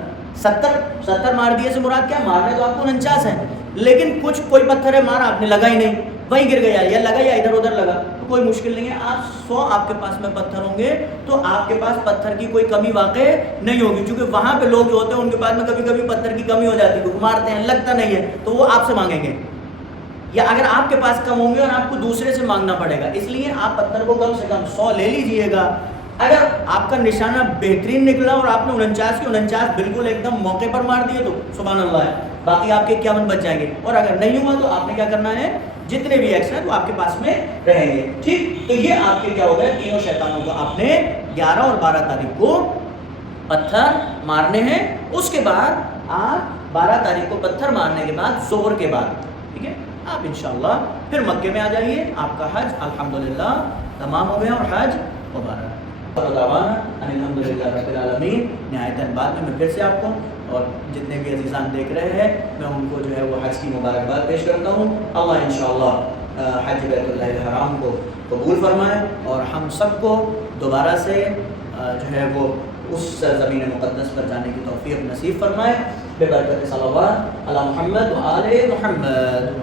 70 مار دیے سے مراد کیا؟ مارنے تو آپ کو 49 ہیں، لیکن کچھ کوئی پتھر ہے مارا آپ نے لگا ہی نہیں، وہیں گر گیا، یا لگا یا ادھر ادھر لگا تو کوئی مشکل نہیں ہے. آپ 100 آپ کے پاس میں پتھر ہوں گے تو آپ کے پاس پتھر کی کوئی کمی واقع نہیں ہوگی، کیونکہ وہاں پہ لوگ جو ہوتے ہیں ان کے پاس میں کبھی کبھی پتھر کی کمی ہو جاتی ہے، مارتے ہیں لگتا نہیں ہے تو وہ آپ سے مانگیں گے، یا اگر آپ کے پاس کم ہوں گے اور آپ کو دوسرے سے مانگنا پڑے گا. اس لیے آپ پتھر کو کم سے کم 100 لے لیجئے گا. اگر آپ کا نشانہ بہترین نکلا اور آپ نے 49 کے 49 بالکل ایک دم موقع پر مار دیے تو سبحان اللہ ہے، باقی آپ کے 51 بچ جائیں گے. اور اگر نہیں ہوا تو آپ نے کیا کرنا ہے؟ جتنے بھی ایکس ہیں تو آپ کے پاس میں رہیں گے. ٹھیک، تو یہ آپ کے کیا ہو گئے؟ تینوں شیطانوں کو آپ نے 11 اور 12 تاریخ کو پتھر مارنے ہیں. اس کے بعد آپ 12 تاریخ کو پتھر مارنے کے بعد ظہر کے بعد، ٹھیک ہے، آپ انشاءاللہ پھر مکے میں آ جائیے. آپ کا حج الحمدللہ تمام ہو گیا اور حج مبارک. الحمدللہ رب العالمین. نہایتاً بعد میں پھر سے آپ کو اور جتنے بھی عزیزان دیکھ رہے ہیں میں ان کو جو ہے وہ حج کی مبارکباد پیش کرتا ہوں. اللہ انشاءاللہ حج بیت اللہ الحرام کو قبول فرمائے اور ہم سب کو دوبارہ سے جو ہے وہ اس زمین مقدس پر جانے کی توفیق نصیب فرمائے. بے برکت صلوات علی محمد و آل محمد.